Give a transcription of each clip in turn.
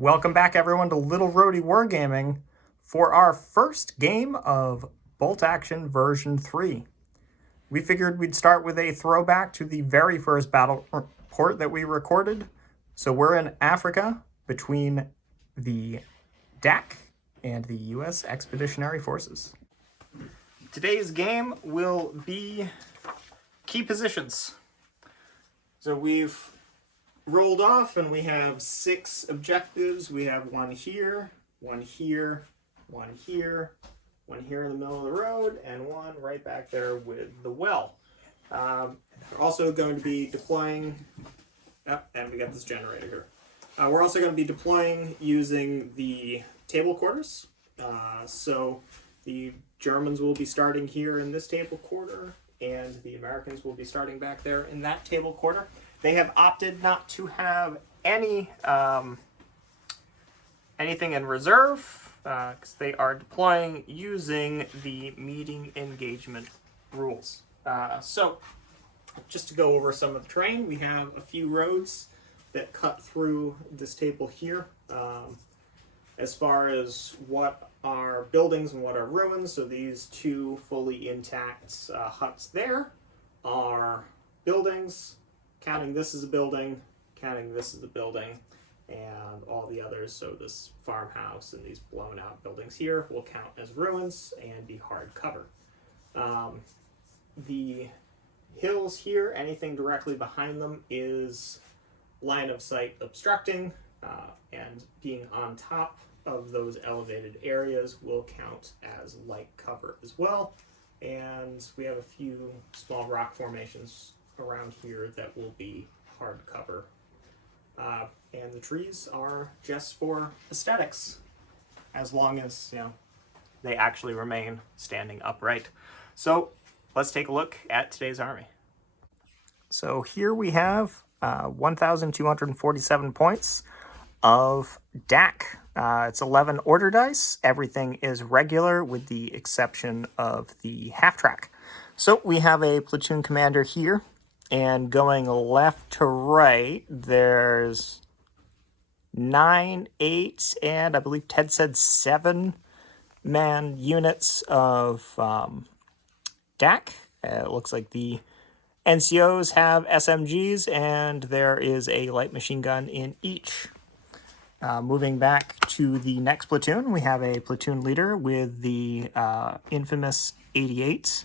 Welcome back, everyone, to Little Roadie Wargaming for our first game of Bolt Action version 3. We figured we'd start with a throwback to the very first battle report that we recorded. So we're in Africa between the DaK and the U.S. Expeditionary Forces. Today's game will be key positions. So we've rolled off and we have 6 objectives. We have one here, one here, one here, one here in the middle of the road, and one right back there with the well. We're also going to be deploying, and we got this generator here. We're also going to be deploying using the table quarters. So the Germans will be starting here in this table quarter, and the Americans will be starting back there in that table quarter. They have opted not to have anything in reserve because they are deploying using the meeting engagement rules. So just to go over some of the terrain, we have a few roads that cut through this table here. As far as what are buildings and what are ruins, so these 2 fully intact huts there are buildings. Counting this as a building, counting this as a building, and all the others, so this farmhouse and these blown out buildings here will count as ruins and be hard cover. The hills here, anything directly behind them is line of sight obstructing, and being on top of those elevated areas will count as light cover as well. And we have a few small rock formations around here that will be hard cover. And the trees are just for aesthetics, as long as, they actually remain standing upright. So let's take a look at today's army. So here we have 1,247 points of DaK. It's 11 order dice. Everything is regular with the exception of the half track. So we have a platoon commander here. And going left to right, there's 9, 8, and I believe Ted said 7-man units of DaK. It looks like the NCOs have SMGs, and there is a light machine gun in each. Moving back to the next platoon, we have a platoon leader with the infamous 88.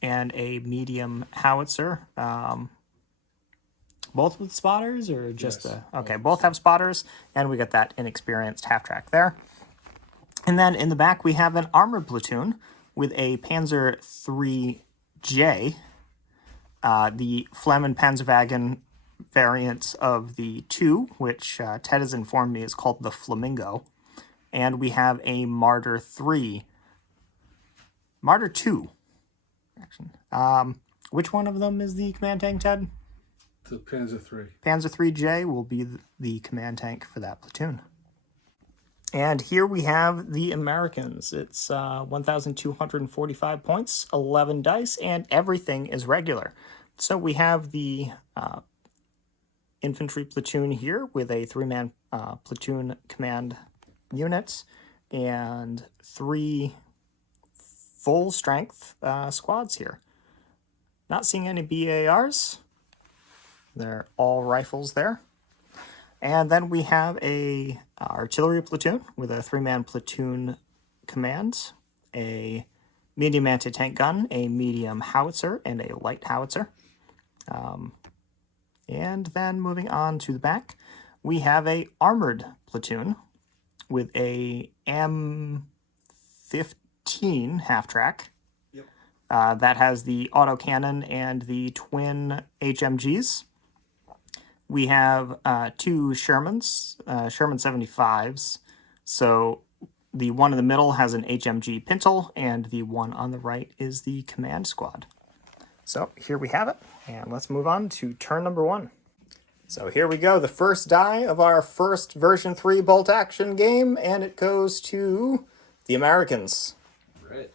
And a medium howitzer, both with spotters or just yes. Okay, both have spotters, and we got that inexperienced half track there. And then in the back we have an armored platoon with a Panzer IIIJ, the Flammenpanzerwagen variant of the 2, which Ted has informed me is called the Flamingo, and we have a Marder 2. Which one of them is the command tank, Ted? The Panzer III. Panzer IIIJ will be the command tank for that platoon. And here we have the Americans. It's 1,245 points, 11 dice, and everything is regular. So we have the infantry platoon here with a 3-man platoon command unit and 3 full strength squads here. Not seeing any BARs. They're all rifles there. And then we have a artillery platoon with a 3-man platoon command, a medium anti-tank gun, a medium howitzer, and a light howitzer. And then moving on to the back, we have a armored platoon with a M15 half-track. Yep. That has the autocannon and the twin HMGs. We have 2 Shermans, Sherman 75s. So the one in the middle has an HMG Pintle, and the one on the right is the command squad. So here we have it, and let's move on to turn number 1. So here we go, the first die of our first version 3 bolt action game, and it goes to the Americans. Right.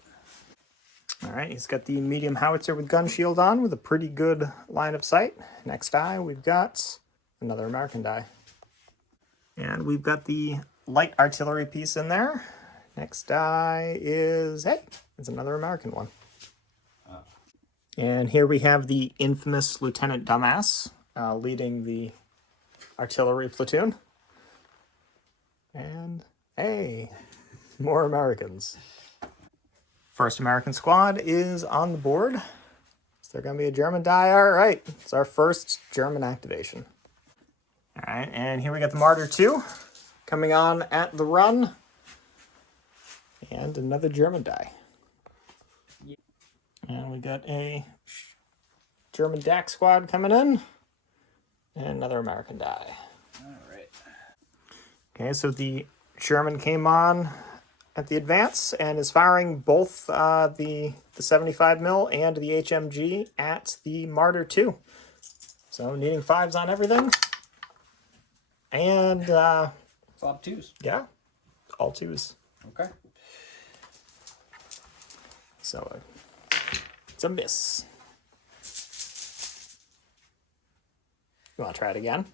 All right, he's got the medium howitzer with gun shield on with a pretty good line of sight. Next die, we've got another American die. And we've got the light artillery piece in there. Next die is, hey, it's another American one. And here we have the infamous Lieutenant Dumbass leading the artillery platoon. And, hey, more Americans. First American squad is on the board. Is there going to be a German die? All right, it's our first German activation. All right, and here we got the Martyr 2 coming on at the run. And another German die. And we got a German DaK squad coming in. And another American die. All right. Okay, so the German came on at the advance and is firing both the 75 mil and the HMG at the Martyr 2. So needing 5s on everything. And It's a lot of 2s. yeah, all 2s. Okay. So it's a miss. You want to try it again?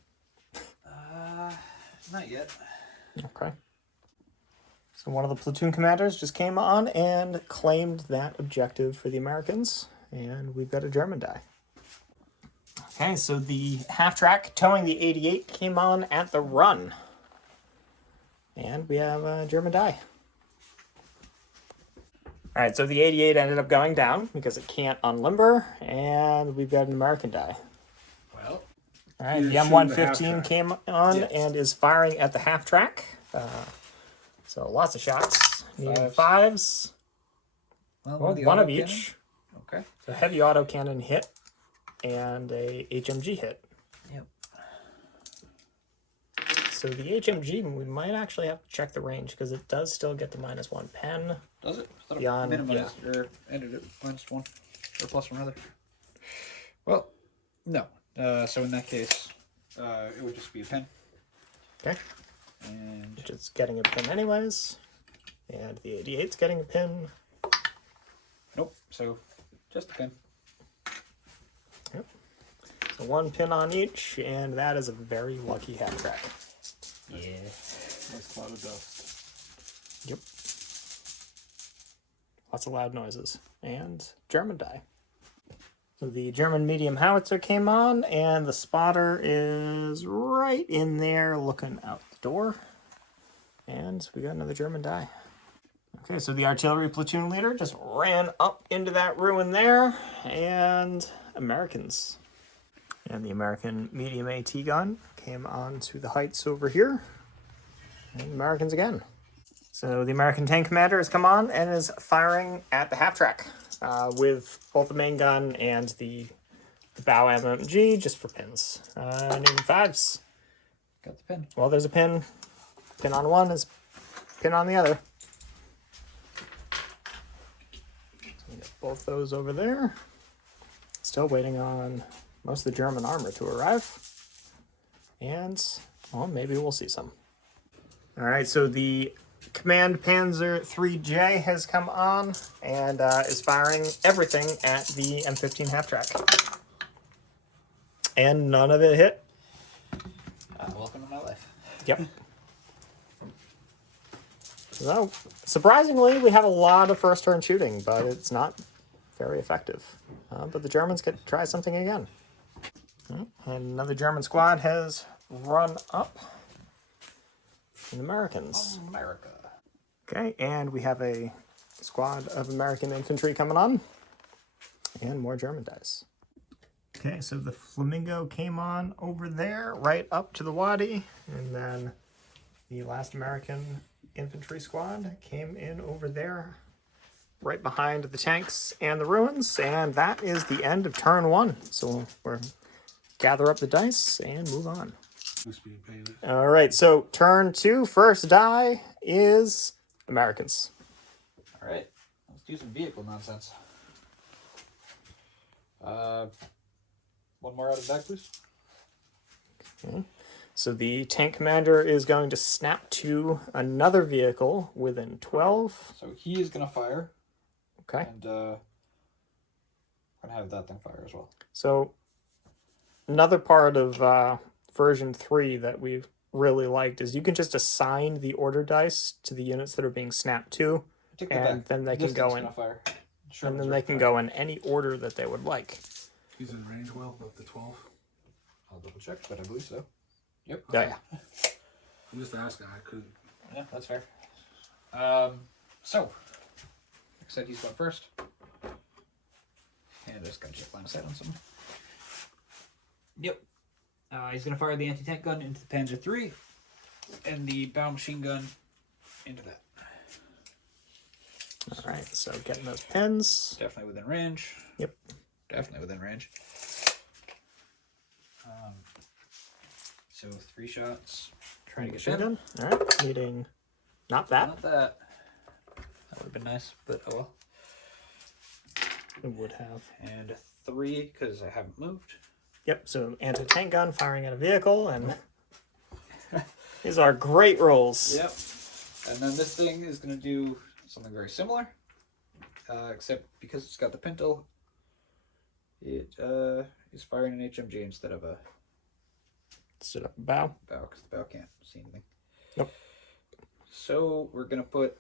Not yet. Okay. So one of the platoon commanders just came on and claimed that objective for the Americans, and we've got a German die. Okay, so the half-track towing the 88 came on at the run, and we have a German die. All right, so the 88 ended up going down because it can't unlimber, and we've got an American die. Well, All right, the You're shooting the M115 half-track. came on Yes. and is firing at the half-track. So lots of shots. Needing 5s. Well, the one of auto each. cannon. Okay. A heavy autocannon hit and a HMG hit. Yep. So the HMG, we might actually have to check the range because it does still get the -1 pen. Does it? I thought it Beyond, minimized or ended at -1 or +1 rather. Well, no. So in that case, it would just be a pen. Okay. And Which is getting a pin anyways. And the 88's getting a pin. nope. So just a pen. Yep. So 1 pin on each, and that is a very lucky half-track. Yeah. Nice cloud of dust. Yep. Lots of loud noises. And German die. So the German medium howitzer came on, and the spotter is right in there looking out the door. And we got another German die. Okay, so the artillery platoon leader just ran up into that ruin there, and Americans. And the American medium AT gun came on to the heights over here. And Americans again. So the American tank commander has come on and is firing at the half-track with both the main gun and the bow MMG just for pins. Needing 5s. Got the pen. Well, there's a pin. Pin on one is pin on the other. So we got both those over there. Still waiting on most of the German armor to arrive. And, well, maybe we'll see some. All right, so the Command Panzer 3J has come on and is firing everything at the M15 half-track. And none of it hit. Welcome to my life. Yep. So, surprisingly, we have a lot of first-turn shooting, but it's not very effective. But the Germans could try something again. And another German squad has run up. And Americans. America. Okay, and we have a squad of American infantry coming on. And more German dice. Okay, so the Flamingo came on over there, right up to the Wadi. And then the last American infantry squad came in over there, right behind the tanks and the ruins. And that is the end of turn 1. So we're gather up the dice and move on. Must be painted. All right, so turn 2, first die is Americans. All right. Let's do some vehicle nonsense. One more out of DaK, please. Okay. So the tank commander is going to snap to another vehicle within 12. So he is gonna fire, Okay. and I'm gonna have that thing fire as well. So another part of version 3 that we've really liked is you can just assign the order dice to the units that are being snapped to, Take that and back. then they can Distance go in, gonna fire. and Sherman's then they right can fire. go in any order that they would like. He's in range well up to 12. I'll double check, but I believe so. Yep. Oh yeah. I'm just asking. I couldn't. Yeah, that's fair. So, like I said, he's going first. And I just gotta check line of sight on something. Yep. He's gonna fire the anti-tank gun into the Panzer III, and the bow machine gun into that. All right, so getting those pins. Definitely within range. Yep. Definitely within range. So 3 shots. Trying to get Machine them. gun. All right, needing not that. Not that. That would have been nice, but oh well. It would have. And a 3 because I haven't moved. Yep. So anti-tank gun firing at a vehicle, and these are great rolls. Yep. And then this thing is going to do something very similar, except because it's got the pintle, it is firing an HMG instead of a Stood up a bow. bow, because the bow can't see anything. Nope. So we're going to put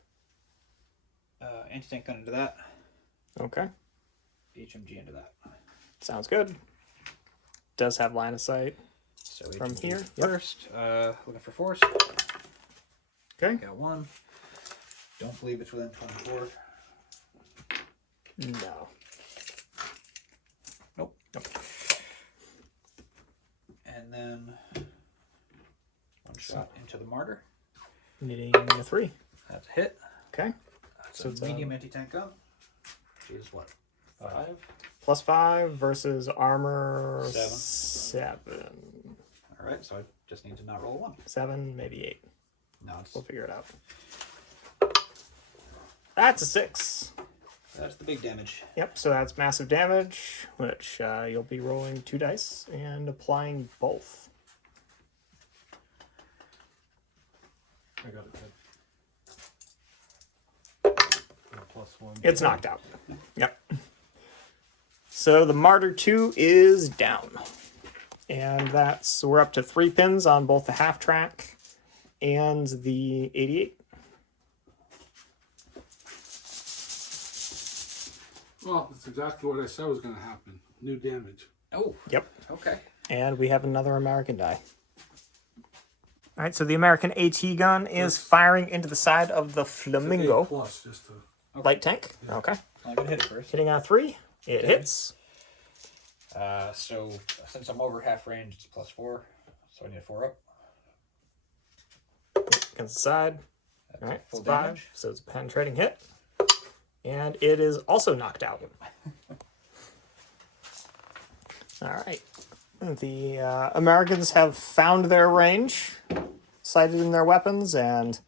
anti-tank gun into that, Okay. HMG into that. Sounds good. Does have line of sight. So From HMG here? Yep. first. Looking for force. Okay. Got 1. Don't believe it's within 24. No. Nope. Nope. And then 1 shot into the martyr. Needing a 3. That's a hit. Okay. That's So a it's medium anti-tank gun. Which is what? 5? +5 versus armor 7. 7. Alright, so I just need to not roll 1. 7, maybe 8. No, it's, We'll figure it out. That's a 6. that's the big damage. Yep, so that's massive damage, which you'll be rolling 2 dice and applying both. I got it. +1. It's knocked out. Yep. So the Martyr 2 is down. And we're up to 3 pins on both the half track and the 88. Well, that's exactly what I said was going to happen. New damage. Oh, Yep. okay. And we have another American die. All right, so the American AT gun is firing into the side of the Flamingo. Plus, just to. Light tank. Okay. I'm going to hit it first. Hitting on 3. It hits. So since I'm over half range, it's +4. So I need a 4 up. Against the side. That's All right, full it's 5. damage. So it's a penetrating hit. And it is also knocked out. All right. The Americans have found their range, sighted in their weapons, and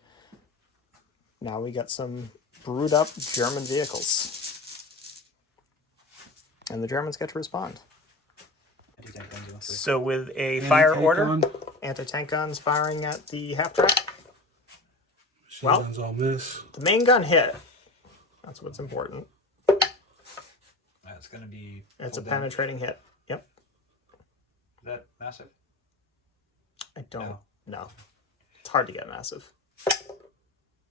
now we got some brewed up German vehicles. And the Germans get to respond. Anti-tank guns going through. So with a fire Anti-tank order, gun, anti-tank guns firing at the half track. machine Well- guns all miss. The main gun hit. That's what's important. That's going to be. It's a full damage. penetrating hit. Yep. Is that massive? I don't know. It's hard to get massive.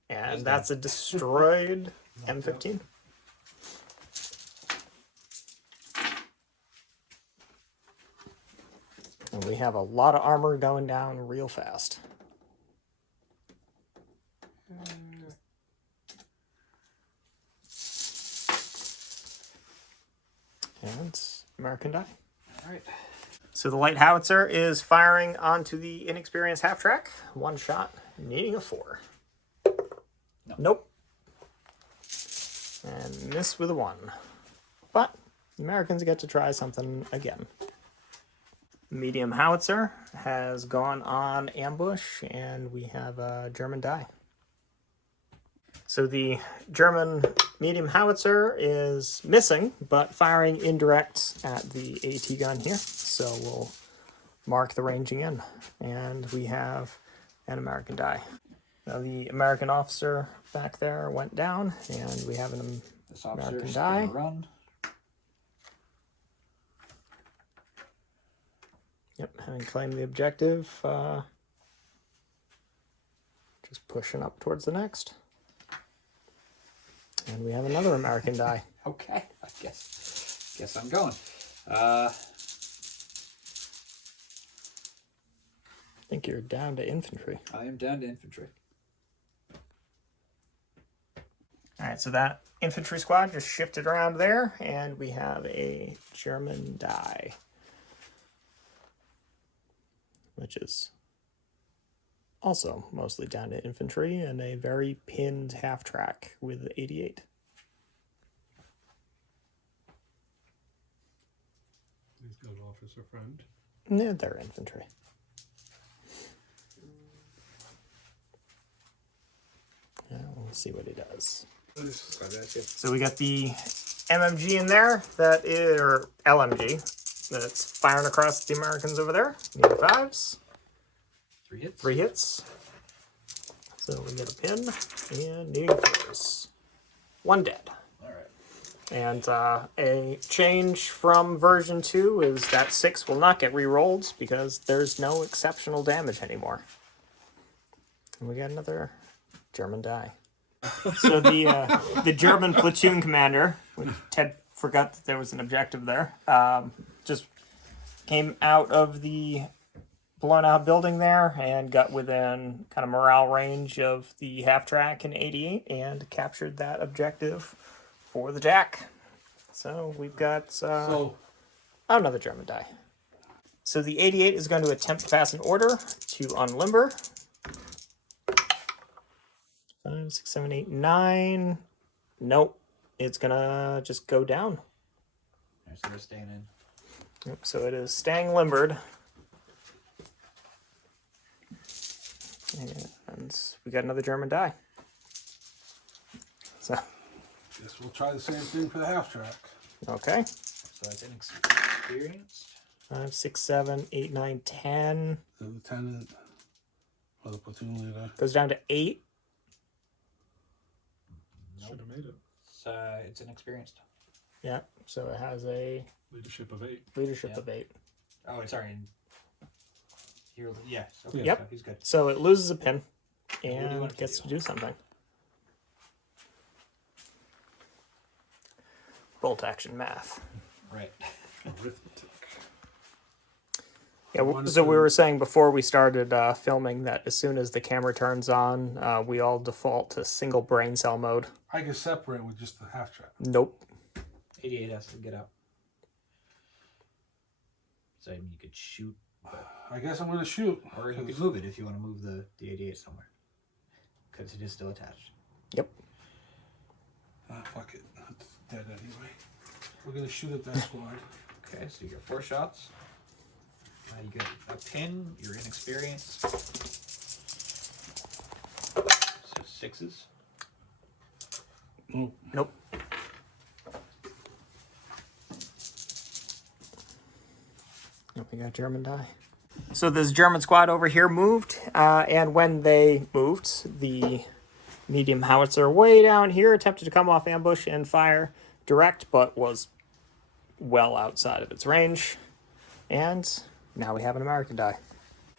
And that's a destroyed M15. And we have a lot of armor going down real fast. And American die. All right. So the light howitzer is firing onto the inexperienced half track. 1 shot, needing a 4. No. Nope. And miss with a 1. But the Americans get to try something again. Medium howitzer has gone on ambush, and we have a German die. So the German medium howitzer is missing, but firing indirect at the AT gun here. So we'll mark the ranging in. And we have an American die. Now the American officer back there went down, and we have an This American officer's die. gonna run. Yep, having claimed the objective. Just pushing up towards the next. And we have another American die. Okay, I guess I'm going. I think you're down to infantry. I am down to infantry. All right, so that infantry squad just shifted around there, and we have a German die, which is also mostly down to infantry and a very pinned half track with 88. He's got an officer friend. Yeah, they're infantry. Yeah, we'll see what he does. So we got the MMG in there, that is, or LMG, that's firing across the Americans over there. Needing 5s. 3 hits. 3 hits. So we get a pin and needing 4s. 1 dead. All right. And a change from version 2 is that 6 will not get re-rolled because there's no exceptional damage anymore. And we got another German die. So the German platoon commander, when Ted forgot that there was an objective there, just came out of the blown out building there and got within kind of morale range of the half track in 88 and captured that objective for the DaK. So we've got another German die. So the 88 is going to attempt to pass an order to unlimber. 5, 6, 7, 8, 9. Nope. It's gonna just go down. So they're staying in. Yep, so it is staying limbered. And we got another German die. So Guess we'll try the same thing for the half track. okay. So that's inexperienced. 5, 6, 7, 8, 9, 10. The lieutenant or the platoon leader. Goes down to 8. Should have made it. It's inexperienced. Yeah, so it has a Leadership of 8. leadership of 8. Oh, sorry. Yeah. Okay, Yep. So he's good. So it loses a pin What do you and want it to gets do? to do something. Bolt action math. Right. Arithmetic. Yeah, so we were saying before we started filming that as soon as the camera turns on, we all default to single brain cell mode. I can separate with just the half track. Nope. 88 has to get out. So you could shoot, I guess I'm going to shoot. or you could move it if you want to move the 88 somewhere, because it is still attached. Yep. Fuck it. It's dead anyway. We're going to shoot at that squad. Okay, so you get 4 shots. You get a pin. You're inexperienced. So 6s. Nope. Nope. Yep, we got German die. So this German squad over here moved, and when they moved, the medium howitzer way down here attempted to come off ambush and fire direct, but was well outside of its range. And now we have an American die.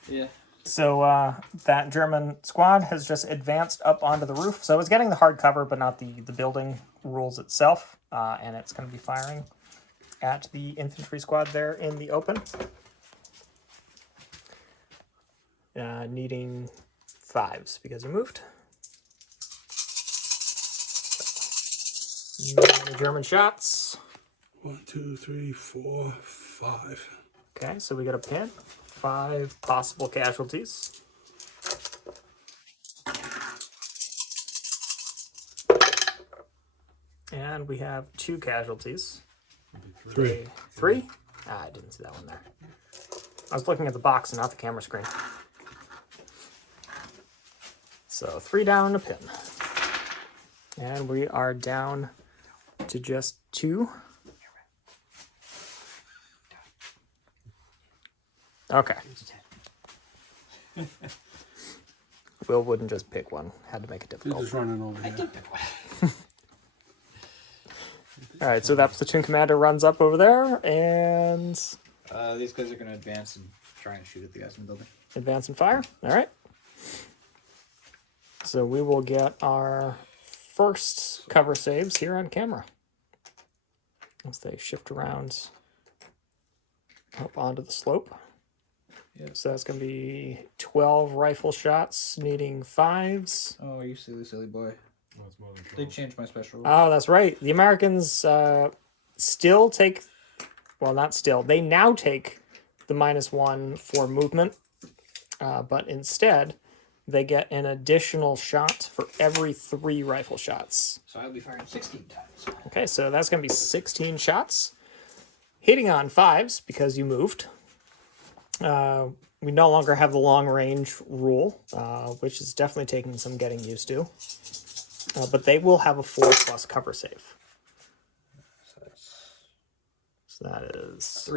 Yeah. So that German squad has just advanced up onto the roof. So it's getting the hard cover, but not the building rules itself. And it's going to be firing at the infantry squad there in the open. Needing 5s because you moved. The German shots. 1, 2, 3, 4, 5. Okay, so we got a pin. 5 possible casualties. And we have 2 casualties. 3. Ah, I didn't see that one there. I was looking at the box and not the camera screen. So 3 down and a pin. And we are down to just 2. Okay. Will wouldn't just pick one. Had to make it You're difficult. just running over I here. did pick one. All right, so that platoon commander runs up over there and These guys are going to advance and try and shoot at the guys in the building. advance and fire. All right. So we will get our first cover saves here on camera. As they shift around up onto the slope. Yep. So that's going to be 12 rifle shots, needing 5s. Oh, you silly boy. Well, it's more than They 12. changed my special rules. Oh, that's right. The Americans still take, well, not still, they now take the -1 for movement, but instead they get an additional shot for every 3 rifle shots. So I'll be firing 16 times. Okay, so that's going to be 16 shots. Hitting on 5s because you moved. We no longer have the long range rule, which is definitely taking some getting used to. But they will have a 4+ cover save. So that is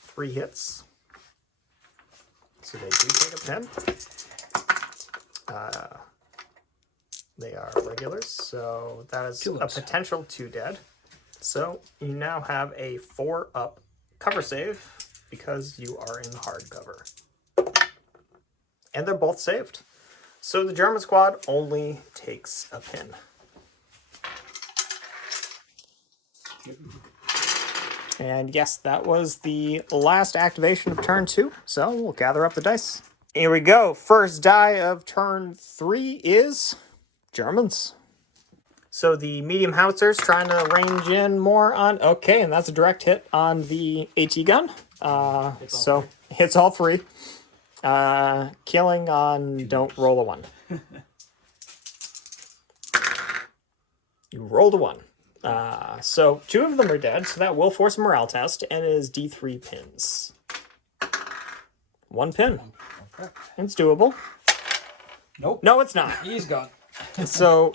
3 hits. So they do take a pin. They are regulars, so that is a potential 2 dead. So you now have a 4+ cover save because you are in hard cover. And they're both saved. So the German squad only takes a pin. And yes, that was the last activation of turn 2. So we'll gather up the dice. Here we go. First die of turn 3 is Germans. So the medium howitzers trying to range in more on... Okay, and that's a direct hit on the AT gun. So hits all 3. Killing on don't roll a 1. You rolled a 1. So 2 of them are dead, so that will force a morale test, and it is D3 pins. 1 pin. Okay. It's doable. Nope. No, it's not. He's gone. So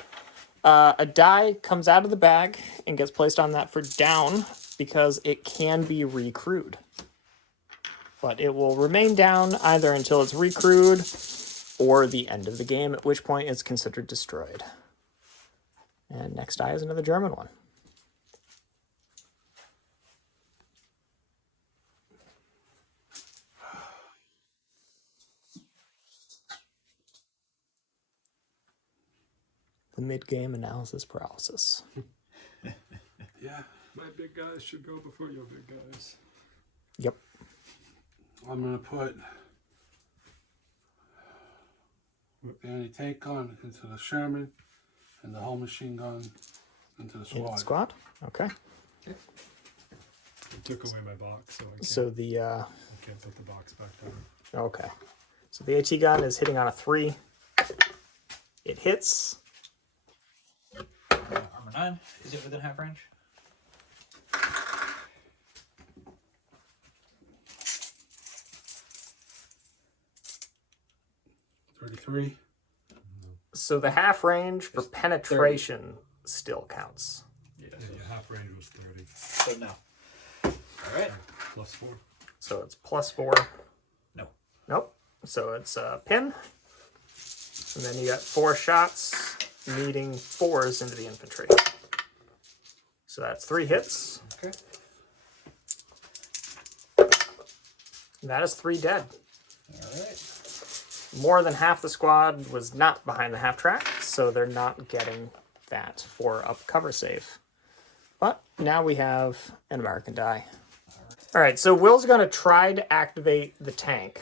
a die comes out of the bag and gets placed on that for down because it can be recrewed. But it will remain down either until it's recrewed or the end of the game, at which point it's considered destroyed. And next die is another German one. The mid-game analysis paralysis. Yeah, my big guys should go before your big guys. Yep. I'm going to put the anti-tank gun into the Sherman and the whole machine gun into the squad. Squad? Okay. It took away my box, So the... I can't put the box back down. Okay. So the AT gun is hitting on a 3. It hits. Armor 9. Is it within half range? $33. So the half range for penetration still counts. Yeah, half range was 30. So no. Alright. Plus 4. So it's +4. No. Nope. So it's a pin. And then you got 4 shots, needing 4s into the infantry. So that's 3 hits. Okay. And that is 3 dead. Alright. More than half the squad was not behind the half track, so they're not getting that 4+ cover save. But now we have an American die. All right, so Will's going to try to activate the tank.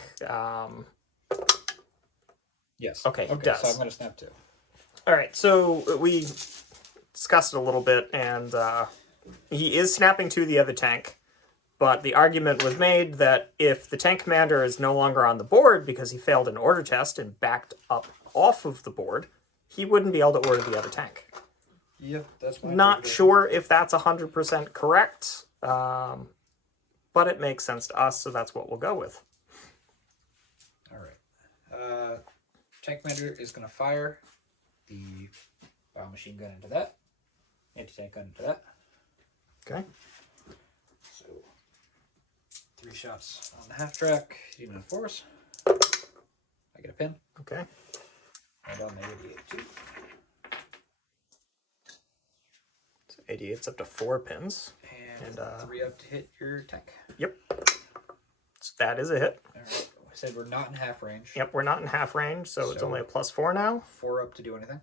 Yes. Okay, he does. So I'm going to snap 2. All right, so we discussed it a little bit, and he is snapping to the other tank. But the argument was made that if the tank commander is no longer on the board because he failed an order test and backed up off of the board, he wouldn't be able to order the other tank. Yep, that's my Not sure if that's 100% correct, but it makes sense to us, so that's what we'll go with. Alright. Tank commander is going to fire the bio machine gun into that. Anti-tank gun into that. Okay. So 3 shots on the half track, even in force. I get a pin. Okay. And on the 88 too. So 88's up to 4 pins. And 3 up to hit your tank. Yep. So that is a hit. Alright. said we're not in half range. Yep, we're not in half range, so it's So- only a +4 now. 4 up to do anything.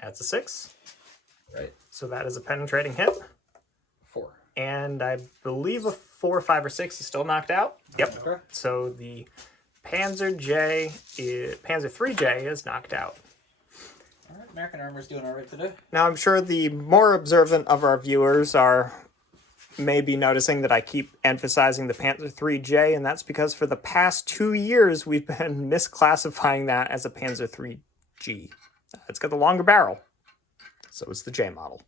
That's a 6. Right. So that is a penetrating hit. 4. And I believe a 4, 5, or 6 is still knocked out. Yep. Okay. So the Panzer 3J is knocked out. All right. American Armor's doing all right today. Now I'm sure the more observant of our viewers may be noticing that I keep emphasizing the Panzer 3J, and that's because for the past 2 years we've been misclassifying that as a Panzer 3G. It's got the longer barrel, so it's the J model.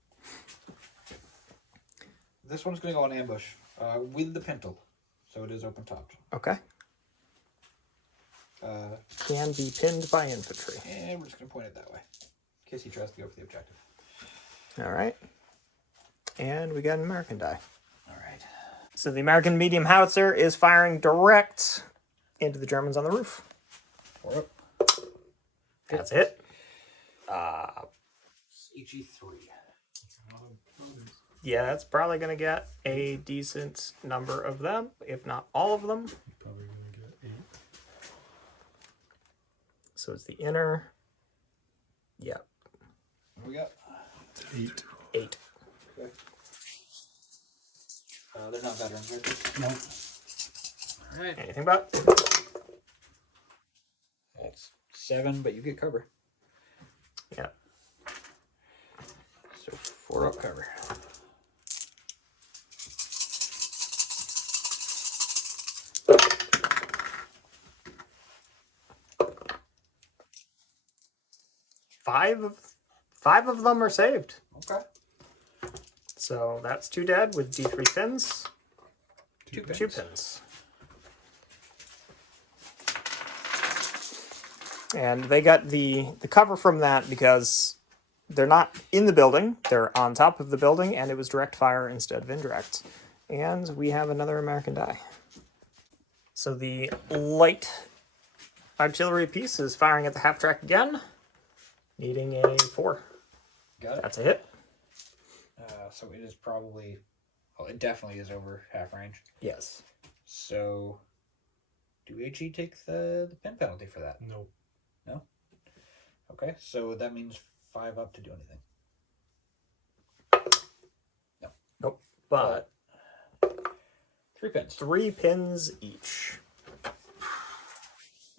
This one's going to go on ambush with the pintle, so it is open topped. Okay. Can be pinned by infantry. And we're just going to point it that way, in case he tries to go for the objective. All right. And we got an American die. All right. So the American medium howitzer is firing direct into the Germans on the roof. 4 up. That's it. HE3. Yeah, that's probably going to get a decent number of them, if not all of them. Probably gonna get 8. So it's the inner. Yep. What do we got? 8. 8. Okay. They're not veterans, right? No. All right. Anything about? That's 7, but you get cover. Yeah. So 4 up cover. Five of them are saved. Okay. So that's 2 dead with D3 pins. 2 pins. 2 pins. And they got the cover from that because they're not in the building, they're on top of the building, and it was direct fire instead of indirect. And we have another American die. So the light artillery piece is firing at the half track again, needing a 4. Got it. That's a hit. So it is probably... Well, it definitely is over half range. Yes. So... Do HE take the pin penalty for that? No. No? Okay, so that means 5 up to do anything. No. Nope. But 3 pins. 3 pins each.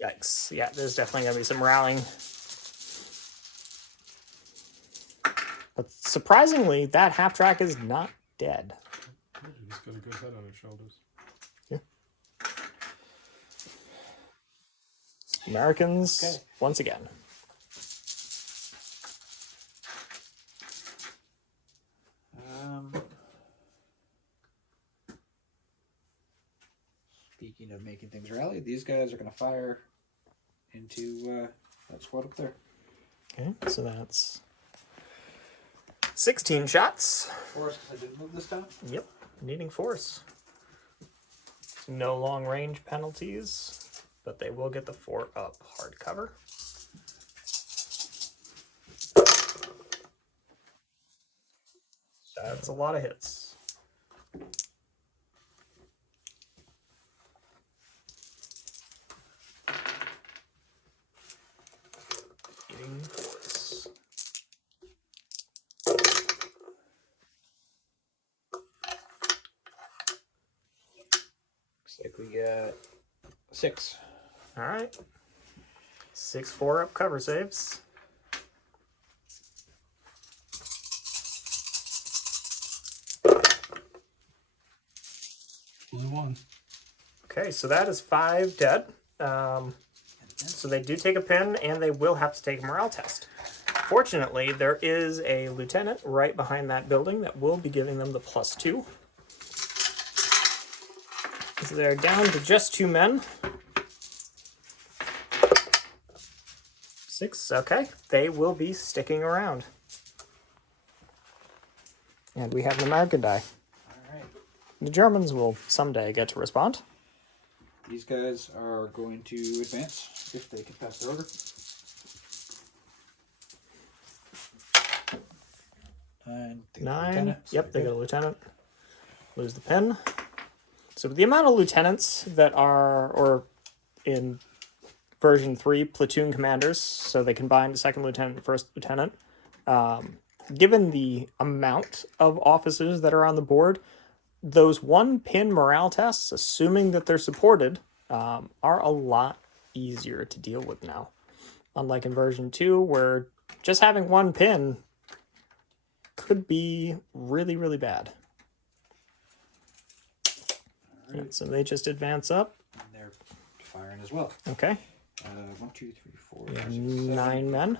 Yikes. Yeah, there's definitely going to be some rallying. But surprisingly, that half track is not dead. It's got a good head on its shoulders. Yeah. Americans, Okay. once again. Speaking of making things rally, these guys are going to fire into that squad up there. Okay, so that's 16 shots. Force, because I didn't move this time. Yep, needing force. No long range penalties, but they will get the 4 up hard cover. That's a lot of hits. Needing force. Looks like we got 6. All right. 6 4 up cover saves. Blue 1. Okay, so that is 5 dead. So they do take a pin, and they will have to take a morale test. Fortunately, there is a lieutenant right behind that building that will be giving them the +2. So they're down to just 2 men. 6, okay. They will be sticking around. And we have an American die. All right. The Germans will someday get to respond. These guys are going to advance if they can pass their order. And they got a 9. lieutenant, so Yep, they they're got a lieutenant. Lose the pin. So the amount of lieutenants that are, or in version 3, platoon commanders, so they combine the second lieutenant and first lieutenant, given the amount of officers that are on the board, those 1-pin morale tests, assuming that they're supported, are a lot easier to deal with now. Unlike in version 2, where just having 1 pin could be really, really bad. Right, so they just advance up. And they're firing as well. Okay. 1, 2, 3, 4, Yeah, 5, 6, 7. 9 men.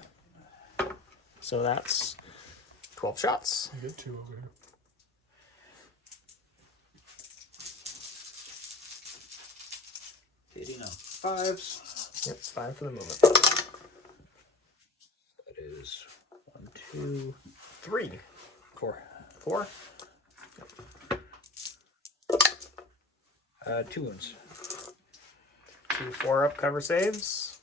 So that's 12 shots. I get 2 over here. Hitting on 5s. Yep, it's fine for the moment. That is 1, 2, 3, 4. 4. 2 wounds. 2 4-up cover saves.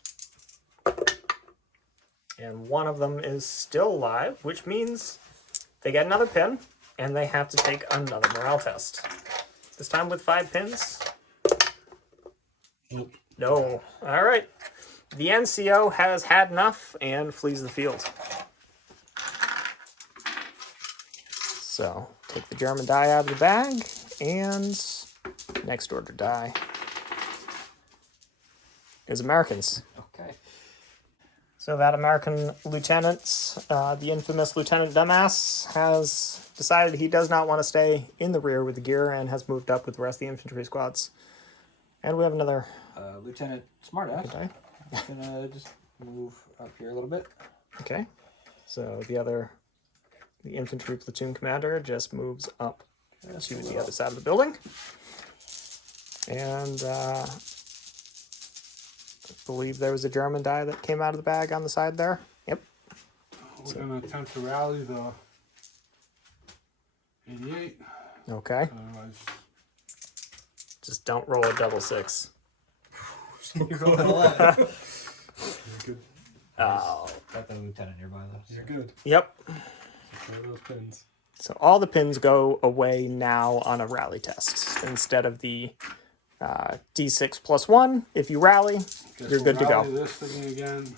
And one of them is still alive, which means they get another pin, and they have to take another morale test. This time with 5 pins. Nope. No. All right. The NCO has had enough and flees the field. So, take the German die out of the bag, and next order die is Americans. Okay. So that American lieutenant, the infamous Lieutenant Dumbass, has decided he does not want to stay in the rear with the gear and has moved up with the rest of the infantry squads. And we have another Lieutenant Smartass. die. I'm gonna just move up here a little bit. Okay. So the infantry platoon commander just moves up to the other side of the building. And I believe there was a German die that came out of the bag on the side there. Yep. We're going to attempt to rally the 88. Okay. Otherwise, Just don't roll a double 6. You're going to 11. You're good. Oh. Got the lieutenant nearby though. You're good. Yep. Try those pins. So all the pins go away now on a rally test instead of the D6 plus 1. If you rally, guess you're good to rally go. this thing again.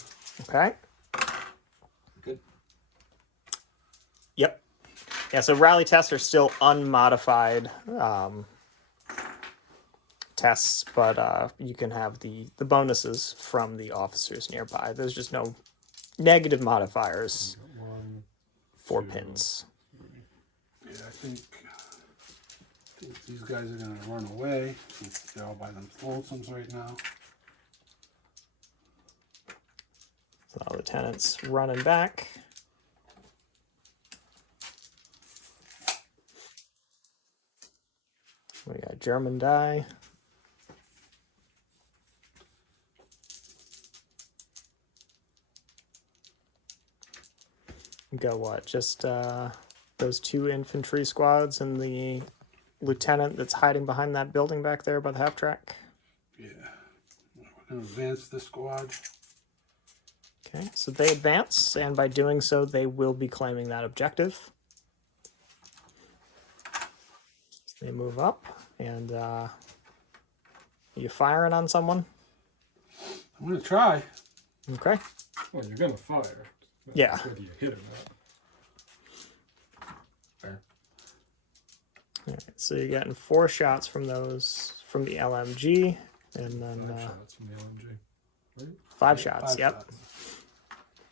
Okay. Good. Yep. Yeah, so rally tests are still unmodified tests, but you can have the bonuses from the officers nearby. There's just no negative modifiers 1, for 2. pins. Yeah, I think these guys are going to run away since they're all by themselves right now. So the lieutenant's running back. We got German die. We got what? Just those 2 infantry squads and the lieutenant that's hiding behind that building back there by the half track. Yeah. We're going to advance this squad. Okay, so they advance, and by doing so, they will be claiming that objective. So they move up, and you firing on someone? I'm going to try. Okay. Well, you're gonna fire. Yeah. Whether you hit or not. Fair. All right, so you're getting 4 shots from those, from the LMG, and then 5 shots from the LMG. Right? 5 shots, 5 yep. shots.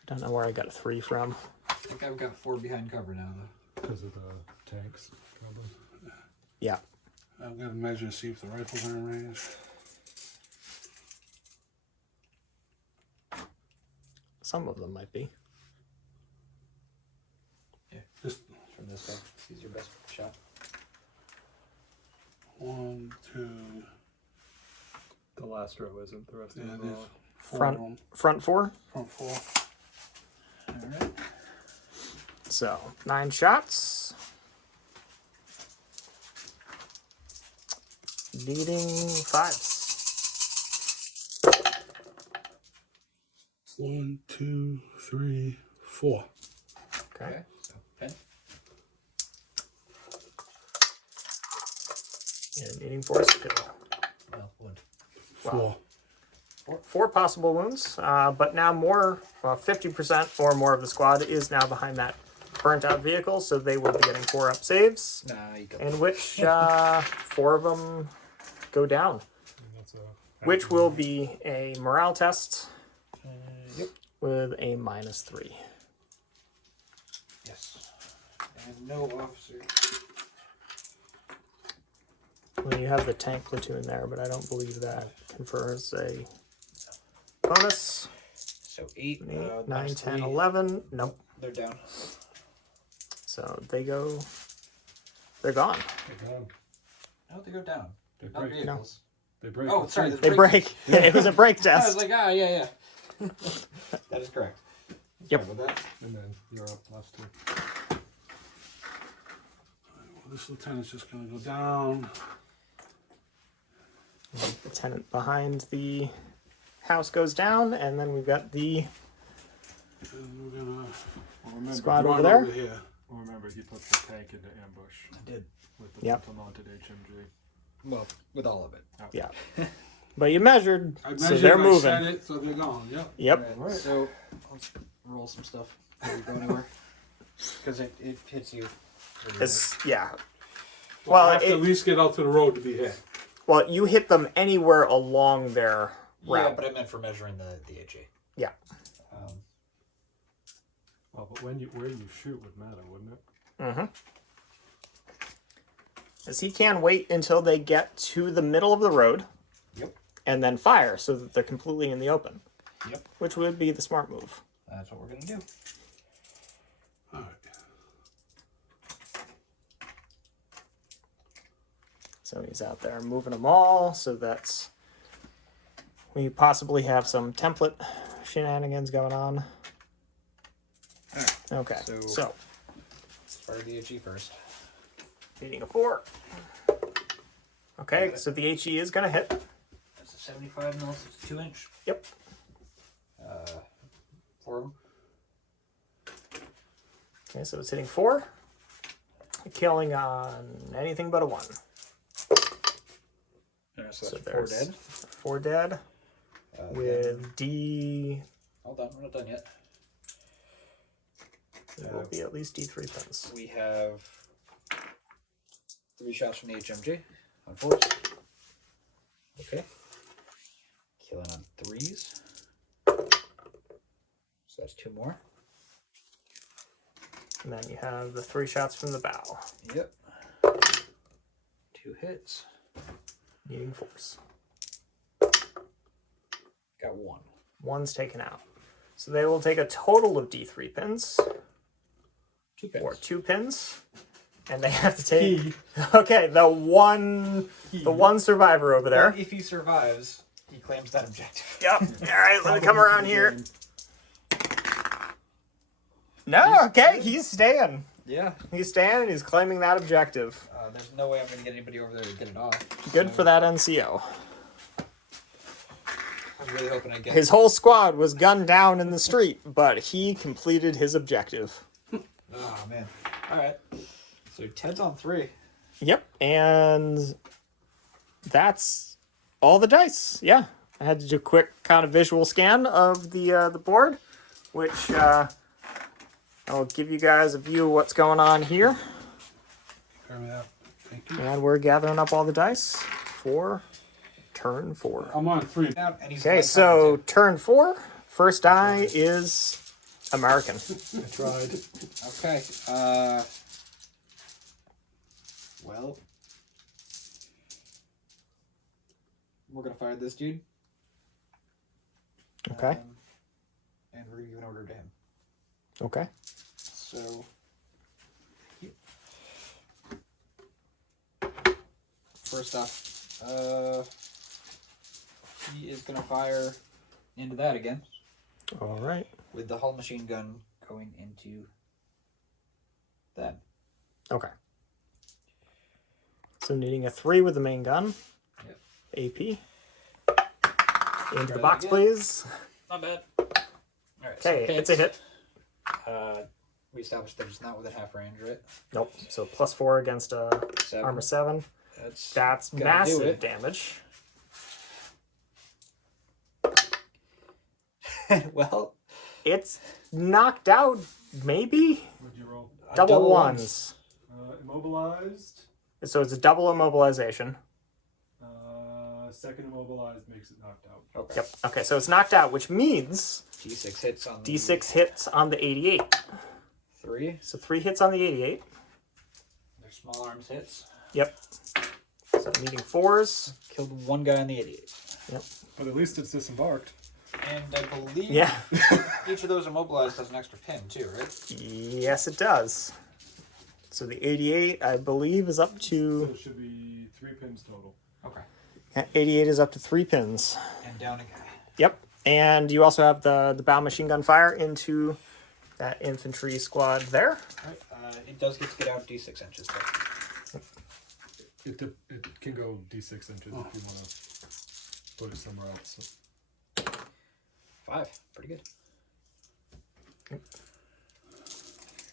Don't know where I got a 3 from. I think I've got 4 behind cover now though. Because of the tanks. Probably. Yeah. I'm going to measure to see if the rifles are in range. Some of them might be. Yeah. Just From this guy. He's your best shot. 1, 2, The last row isn't. The rest of yeah, them there's are all. 4 Front. of them. Front 4. Front 4. Alright. So 9 shots. Needing 5s. 1, 2, 3, 4. Okay. So, pen. And needing force kill. Well, wound. Four. Four possible wounds, but now more, 50% or more of the squad is now behind that burnt out vehicle, so they will be getting 4-up saves, Nah, you got in which 4 of them go down, That's which will be a morale test Yep. with a -3. Yes. And no officer. Well, you have the tank platoon there, but I don't believe that confers a bonus. So 8, 8, 9, minus 10, 3. 11. Nope. They're down. So they're gone. No, they go down. They Not break. vehicles. They break. Oh, sorry. They break. It was a break I test. was like, yeah. That is correct. Yep. Sorry about that. And then you're up +2. Well, this lieutenant's just going to go down. The tenant behind the house goes down, and then we've got the And we're going to Remember, squad run over there. over here. remember, he put the tank into ambush I did. with the Yep. mounted HMG. Well, with all of it. Yeah. But you measured, I so measured, they're I moving. set it, so they're gone. Yep. Yep. Alright, so let's roll some stuff before we go anywhere. Because it hits you. It's, yeah. Well, Well, I have to it- at least get out to the road to be hit. Well, you hit them anywhere along their Yeah, route. but I meant for measuring the HA. Yeah. Well, but where you shoot would matter, wouldn't it? Mm-hmm. As he can wait until they get to the middle of the road. Yep. And then fire so that they're completely in the open. Yep. Which would be the smart move. That's what we're going to do. All right. So he's out there moving them all so that we possibly have some template shenanigans going on. Okay, So- so Let's fire the HE first. beating a 4. Okay, so the HE is going to hit. That's a 75 mil, so it's 2-inch. Yep. 4 of them. Okay, so it's hitting 4. Killing on anything but a 1. Yeah, so So that's 4 there's dead. 4 dead. With D, Hold on, we're not done yet. it will be at least D3 pins. We have 3 shots from the HMG on 4s. Okay. Killing on 3s. So that's 2 more. And then you have the 3 shots from the bow. Yep. 2 hits. Needing force. Got 1. 1's taken out. So they will take a total of D3 pins. 2 pins. Or 2 pins. And they have to take... Okay, the one survivor over there. Well, if he survives, he claims that objective. Yep. Alright, let me come around here. No, okay, he's staying. Yeah. He's staying and he's claiming that objective. There's no way I'm going to get anybody over there to get it off. Good so for that NCO. I'm really hoping I get His whole squad was gunned down in the street, but he completed his objective. Oh, man. All right. So Ted's on 3. Yep, and that's all the dice. Yeah, I had to do a quick kind of visual scan of the board, which I'll give you guys a view of what's going on here. Carry that. Thank you. And we're gathering up all the dice for turn 4. I'm on 3. Down, and he's Okay, right so turn 4, first die is American. I tried. Okay. Well, we're gonna fire this dude. Okay, And we're gonna give an order to him. okay. So. First off, he is gonna fire into that again All right. with the hull machine gun going into that. Okay. So needing a 3 with the main gun. Yep. AP. Into the that box, again. please. Not bad. All right. Okay, so it's a hit. We established that it's not within half range, right? Nope. So +4 against 7. armor 7. That's gotta do massive it. damage. Well, It's knocked out, maybe? What'd you roll? Double double ones. Immobilized. So it's a double immobilization. Second immobilized makes it knocked out. okay. Yep. Okay, so it's knocked out, which means D6 hits on D6 hits on the 88. 3. So 3 hits on the 88. Their small arms hits. Yep. So needing 4s. Killed one guy on the 88. Yep. But at least it's disembarked. And I believe Yeah. each of those immobilized has an extra pin too, right? Yes, it does. So the 88, I believe, is up So to... it should be 3 pins total. Okay. 88 is up to 3 pins. And down a guy. Yep. And you also have the bow machine gun fire into that infantry squad there. Right. It does get out D6 inches. Though. It can go D6 inches if you want to put it somewhere else. 5. Pretty good.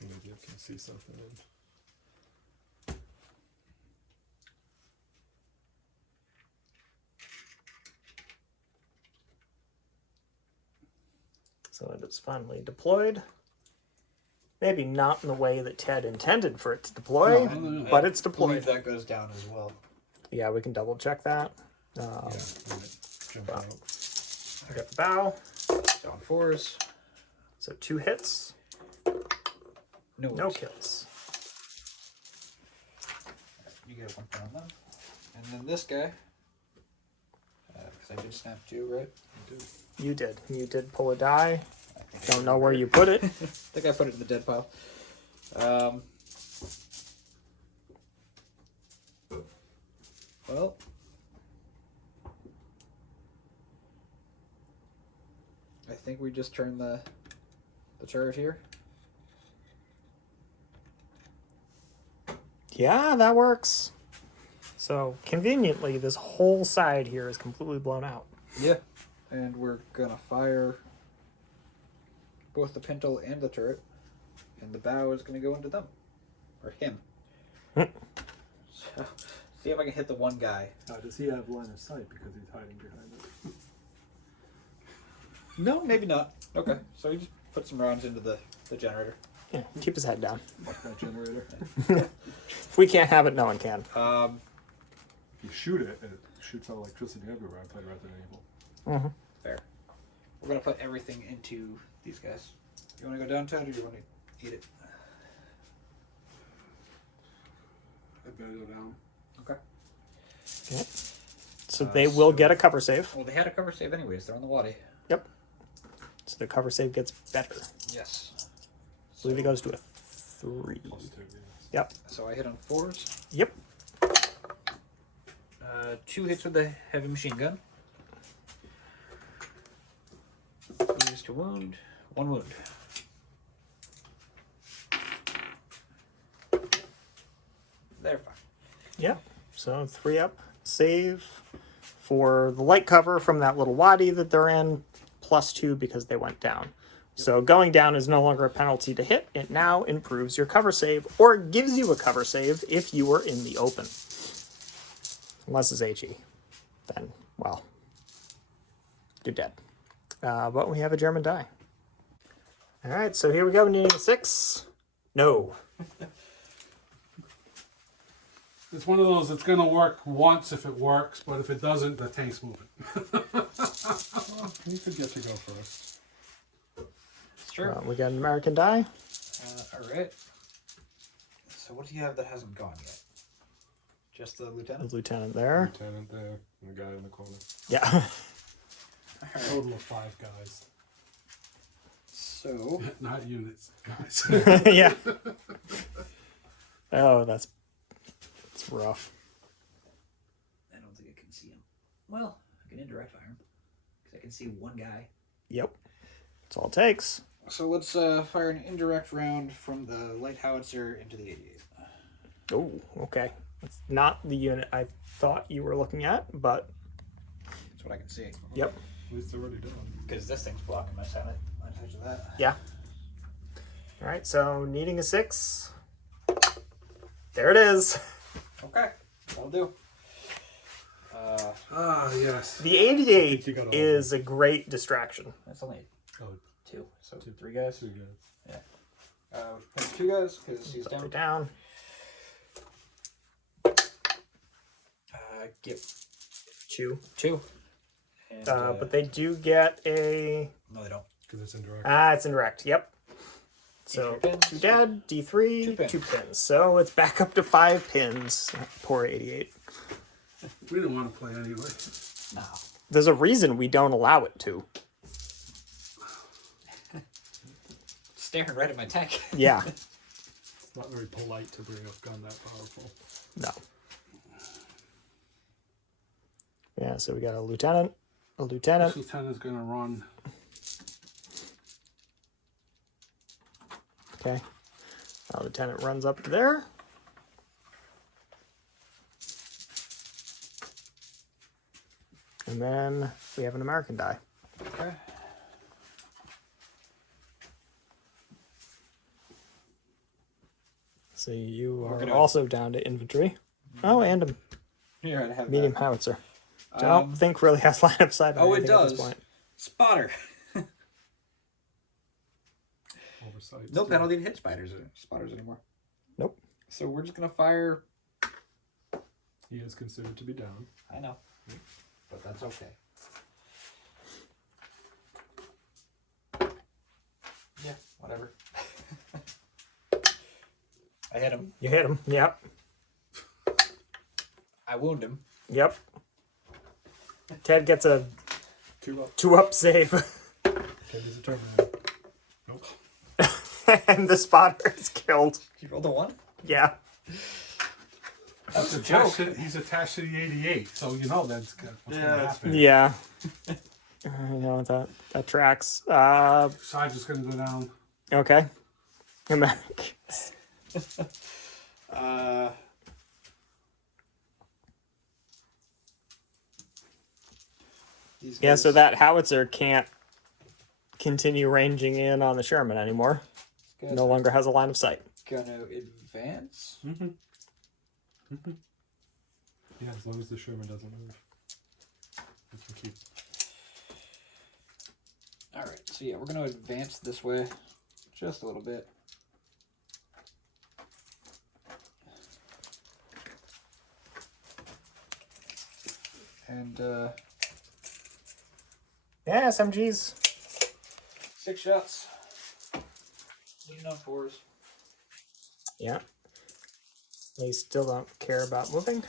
Maybe I can see something. So it is finally deployed. Maybe not in the way that Ted intended for it to deploy, No. but it's I believe deployed. that goes down as well. Yeah, we can double check that. Yeah, right. Jump out. I got the bow. Down 4s. So 2 hits, No no wounds. kills. You get 1 pin on them. And then this guy. Because I did snap 2, right? You did. You did pull a die. I think Don't know where you put it. I think I put it in the dead pile. Well, I think we just turn the turret here. Yeah, that works. So conveniently, this whole side here is completely blown out. Yeah. And we're gonna fire both the pintle and the turret, and the bow is gonna go into them. Or him. So, see if I can hit the one guy. Does he have line of sight because he's hiding behind it? No, maybe not. Okay, so we just put some rounds into the generator. Yeah, keep his head down. Fuck that generator. If we can't have it, no one can. If you shoot it, it shoots out electricity everywhere. I played Resident Evil. Fair. We're gonna put everything into these guys. You wanna go down, Ted, or do you wanna eat it? I better go down. Okay. Okay. So they will get a cover save. Well, they had a cover save anyways. They're on the wadi. Yep. So the cover save gets better. Yes. I believe it goes to a 3. +2, yes. Yep. So I hit on 4s. Yep. 2 hits with the heavy machine gun. Used to wound. 1 wound. They're fine. Yep. So 3 up. Save for the light cover from that little wadi that they're in, +2 because they went down. So going down is no longer a penalty to hit. It now improves your cover save, or gives you a cover save if you were in the open. Unless it's HE. Then, well, you're dead. But we have a German die. All right, so here we go. Needing a 6. No. It's one of those, it's going to work once if it works, but if it doesn't, the tank's moving. You could get to go first. Sure. We got an American die. Alright. So what do you have that hasn't gone yet? Just the The lieutenant? lieutenant there. Lieutenant there, and the guy in the corner. Yeah. Total of 5 guys. So, Not units, guys. Yeah. Oh, that's rough. I don't think I can see him. Well, I can indirect fire him. Because I can see one guy. Yep. That's all it takes. So let's fire an indirect round from the light howitzer into the 88. Oh, okay. It's not the unit I thought you were looking at, but That's what I can see. yep. At least they're already done. Because this thing's blocking my sight. I touch that. Yeah. All right, so needing a 6. There it is. Okay. That'll do. Yes. The 88 you got all is a great distraction. That's only Oh, 2. So two. 3 guys. 2 guys. There's 2 guys because he's Put down. it down. Get 2. 2. And, But they do get a... no, they don't. Because it's indirect. It's indirect. Yep. So D3 pins. 2 dead, D3, 2 pins. 2 pins. So it's back up to 5 pins. Poor 88. We didn't want to play anyway. No. There's a reason we don't allow it to. Staring right at my tank. Yeah. It's not very polite to bring a gun that powerful. No. Yeah, so we got a lieutenant. A lieutenant. This lieutenant's going to run. Okay. Our lieutenant runs up to there. And then we have an American die. Okay. So you We're are gonna- also down to infantry. Oh, and a Here, I have medium that. howitzer. Which I don't think really has line of sight on Oh, it anything at this does. point. Spotter. Oversight. No penalty to hit spotters anymore. Nope. So we're just gonna fire. He is considered to be down. I know, but that's okay. Yeah, whatever. I hit him. You hit him. Yep. I wound him. Yep. Ted gets a 2 up. 2-up save. Candy's a Terminator. Nope. And the spotter is killed. You rolled a 1. Yeah. That's a joke. He's attached to the 88, so you know that's what's going to that's happen. Yeah. You know, that tracks. Sarge is going to go down. Okay. Americans. These Yeah, guys- so that howitzer can't continue ranging in on the Sherman anymore. guys No longer has a line of sight. gonna advance. Yeah, as long as the Sherman doesn't move. We can keep. All right, so yeah, we're gonna advance this way just a little bit. And Yeah, SMGs. 6 shots. Lean on 4s. Yeah. They still don't care about moving.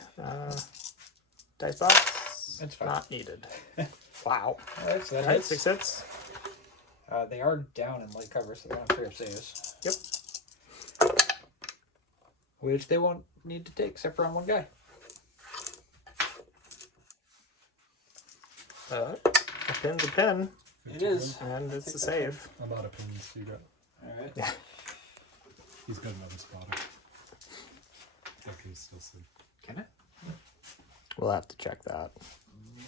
Dice box. That's fine. Not needed. Wow. All right, so that Alright, hits. 6 hits. They are down in light cover, so they don't have fair saves. Yep. Which they won't need to take, except for on one guy. A pin's a pin, It is. and it's a save. I'm out of pins. You got. All right. Yeah. He's got another spotter. That can still see. Can it? We'll have to check that.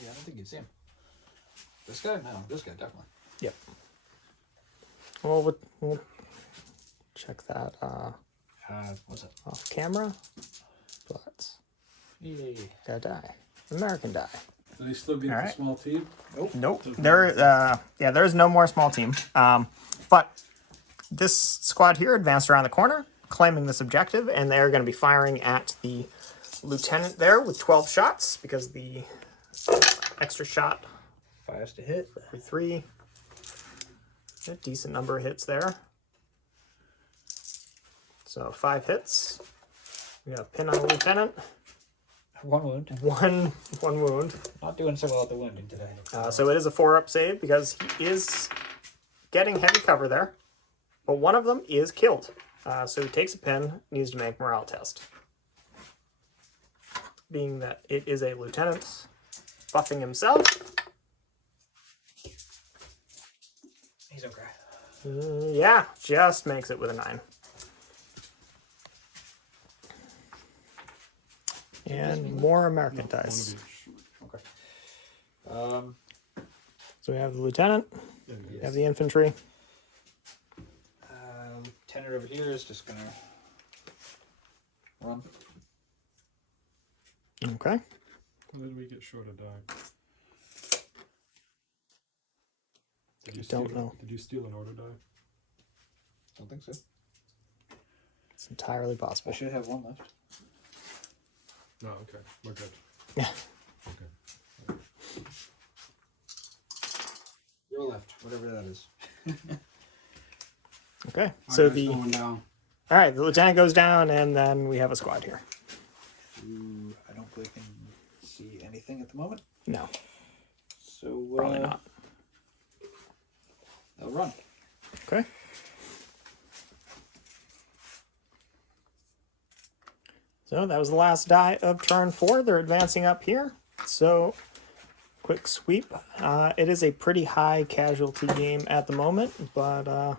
Yeah, I don't think you'd see him. This guy? No, this guy definitely. Yep. Well, we'll check that What's it? off camera. But Yeah. got a die. American die. Do they still beat the Alright. small team? Nope. There's no more small team. But this squad here advanced around the corner, claiming this objective, and they're going to be firing at the lieutenant there with 12 shots because the extra shot 5s to hit. for 3. A decent number of hits there. So 5 hits. We got a pin on the lieutenant. 1 wound. One wound. Not doing so well at the wounding today. So it is a 4-up save because he is getting heavy cover there. But one of them is killed. So he takes a pin, needs to make morale test. Being that it is a lieutenant buffing himself. He's okay. Yeah, just makes it with a 9. And more American dice. One of each. Okay. So we have the lieutenant, Yeah, we have the infantry. Lieutenant over here is just gonna run. Okay. When did we get short a die? Did you Don't steal, know. Did you steal an order die? Don't think so. It's entirely I possible. should have one left. No, okay. We're good. Yeah. Okay. Your left, whatever that is. Okay. My So guy's the going down. all right, the lieutenant goes down, and then we have a squad here. Ooh, I don't really can see anything at the moment. No, So probably not. They'll run. Okay. So that was the last die of turn 4. They're advancing up here. So quick sweep. It is a pretty high casualty game at the moment, but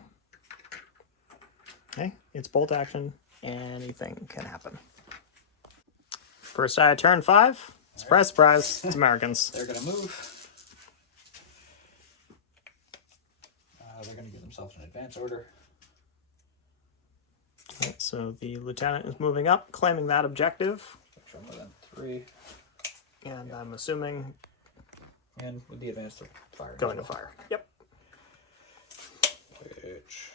hey, it's bolt action. Anything can happen. First die of turn 5. Surprise, surprise. It's Americans. They're going to move. They're going to give themselves an advance order. Okay, so the lieutenant is moving up, claiming that objective. Show more than 3. And I'm assuming And with the advance, they're firing. going to fire. Yep. Which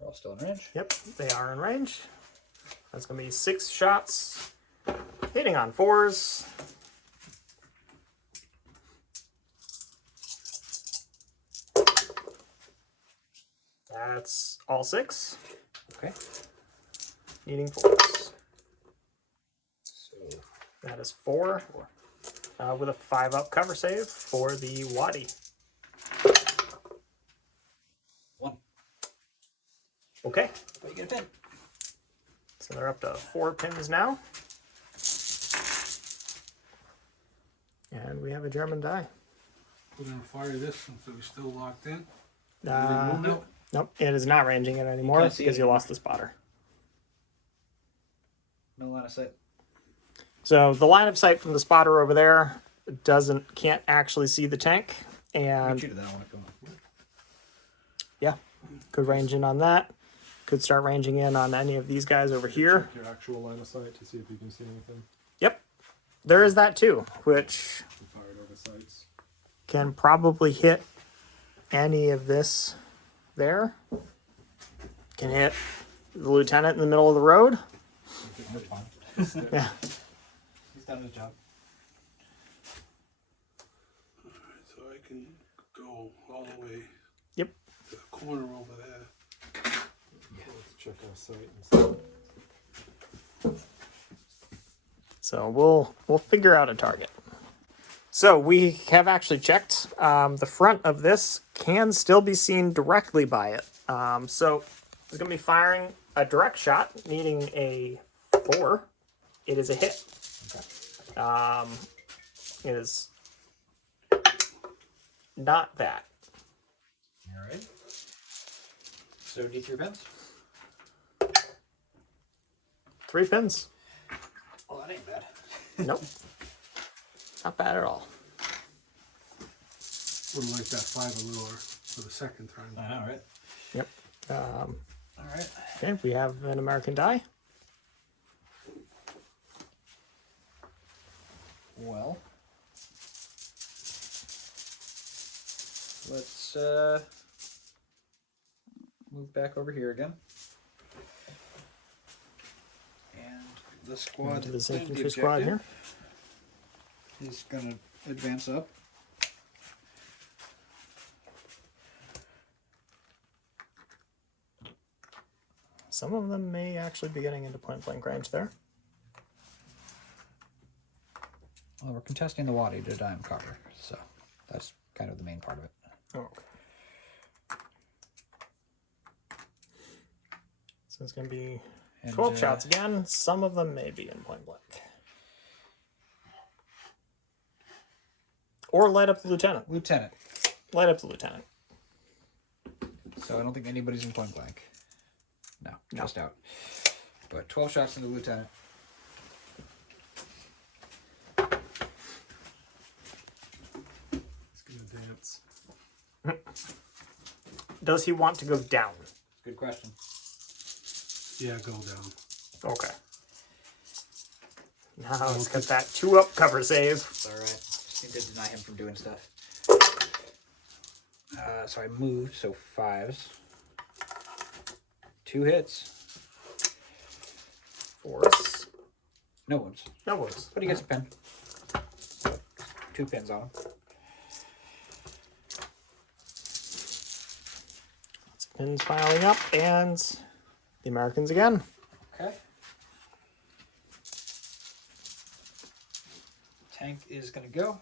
are all still in range. Yep, they are in range. That's going to be 6 shots. Hitting on 4s. That's all 6. Okay. Needing 4s. So That is 4. With a 5-up cover save for the Wadi. 1. Okay, But you get a pin. so they're up to 4 pins now. And we have a German die. We're going to fire this one so we're still locked in. Nope. Nope, it is not ranging it anymore Can't see because it you anymore. lost the spotter. No line of sight. So the line of sight from the spotter over there can't actually see the tank, You and cheated that one if you want. yeah, could range in on that. Could start ranging in on any of these guys over here. Check your actual line of sight to see if you can see anything. Yep, there is that too, which You fired over sights. can probably hit any of this there. Can hit the lieutenant in the middle of the road. That's fine. Yeah. He's done his job. Alright, so I can go all the way Yep. to the corner over there. Let's check our sight and see. So we'll figure out a target. So we have actually checked. The front of this can still be seen directly by it. So it's going to be firing a direct shot, needing a 4. It is a hit. Okay. It is not that. Alright. So D3 pins? 3 pins. Well, that ain't bad. Nope. Not bad at all. Wouldn't like that 5 allure for the second turn. I know, right? Yep. Alright. Okay, we have an American die. Well, let's move back over here again. And the squad To this claimed the infantry squad here. objective is going to advance up. Some of them may actually be getting into point blank range there. Well, we're contesting the Wadi to dime cover, so that's kind of the main part of it. Oh, okay. So it's going to be And, 12 shots again. Some of them may be in point blank. Or light up the lieutenant. Lieutenant. Light up the lieutenant. So I don't think anybody's in point blank. No, just out. But 12 shots into the lieutenant. It's gonna dance. Does he want to go down? Good question. Yeah, go down. Okay. Now it's got that 2-up cover save. It's alright. Just need to deny him from doing stuff. So I moved, so 5s. 2 hits. 4s. No ones. No ones. But he gets a pin. 2 pins on him. Pins piling up, and the Americans again. Okay. Tank is going to go.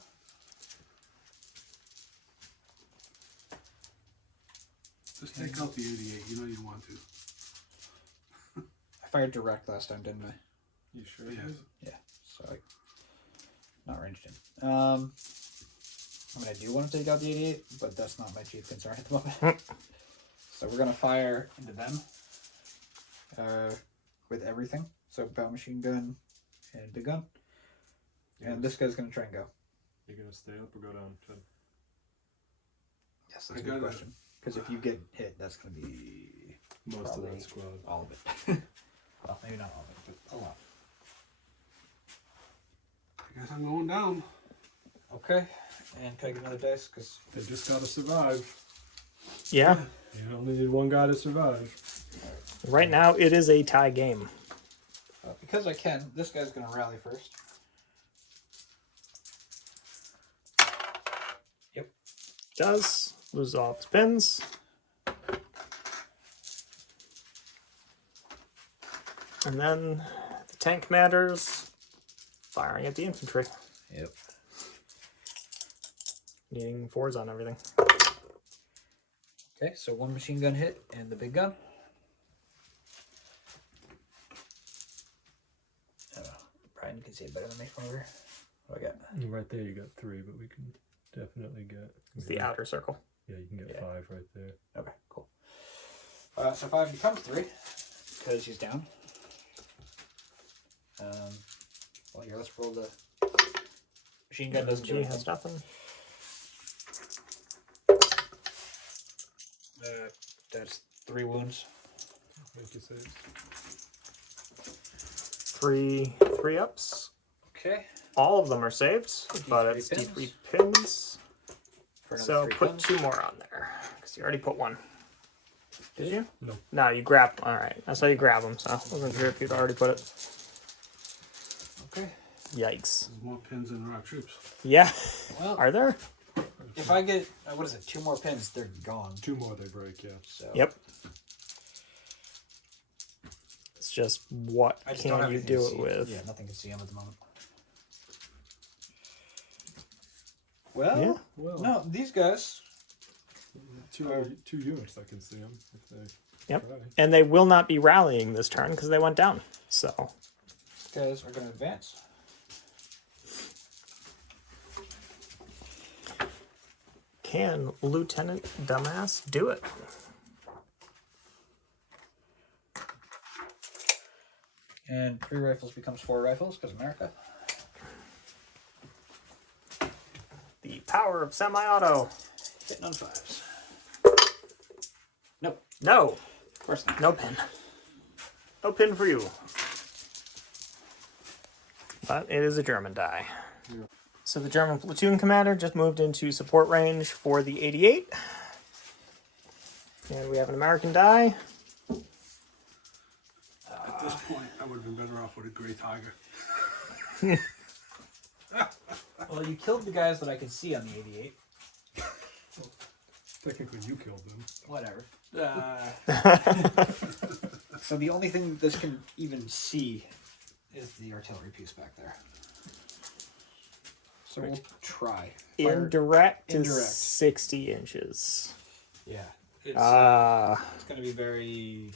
Just take out the 88. You know you want to. I fired direct last time, didn't I? You sure? Yeah. Yeah. So I not ranged in. I mean, I do want to take out the 88, but that's not my chief concern at the moment. So we're going to fire into them with everything. So bow machine gun and big gun. And this guy's going to try and go. You're going to stay up or go down? Ted? Yes, that's a good question. Because if you get hit, that's going to be Most of that squad. all of it. Well, maybe not all of it, but a lot. I guess I'm going down. Okay. And can I get another dice? Because They just got to survive. Yeah. You only need one guy to survive. Right now, it is a tie game. because I can, this guy's going to rally first. Yep. Does lose all its pins. And then the tank matters, firing at the infantry. Yep. Needing 4s on everything. Okay, so one machine gun hit and the big gun. Brian, you can see it better than me from over here. What do I got? Right there, you got 3, but we can definitely get. It's the outer circle. Yeah, you can get 5 right there. Okay, cool. So 5 becomes 3 because he's down. Well, here, let's roll the machine gun. Doesn't do G anything. has nothing. That's 3 wounds. Make you save. 3 ups. Okay. All of them are saved, but D3 it's pins. D3 pins. For another So 3 put pins. 2 more on there because you already put 1. Did you? No. No, you grabbed. All right, that's how you grab them. So I wasn't sure if you'd already put it. Okay. Yikes. There's more pins than there are troops. Yeah. Well, Are there? if I get, what is it, 2 more pins, they're gone. 2 more they break, yeah. So Yep. It's just what I just don't can have you anything to do see. it with? Yeah, nothing can see him at the moment. Well, Yeah. Well, no, these guys. 2 units that can see them if they Yep. try. And they will not be rallying this turn because they went down. So These guys are going to advance. can Lieutenant Dumbass do it? And 3 rifles becomes 4 rifles because America. The power of semi-auto. Hitting on 5s. Nope, No. of course not. No pin. No pin for you. But it is a German die. So the German platoon commander just moved into support range for the 88. And we have an American die. At this point, I would have been better off with a gray tiger. Well, you killed the guys that I could see on the 88. Technically, you killed them. Whatever. So the only thing this can even see is the artillery piece back there. So we'll try. Fire- Indirect is Indirect. 60 inches. Yeah. It's, Ah. it's going to be very...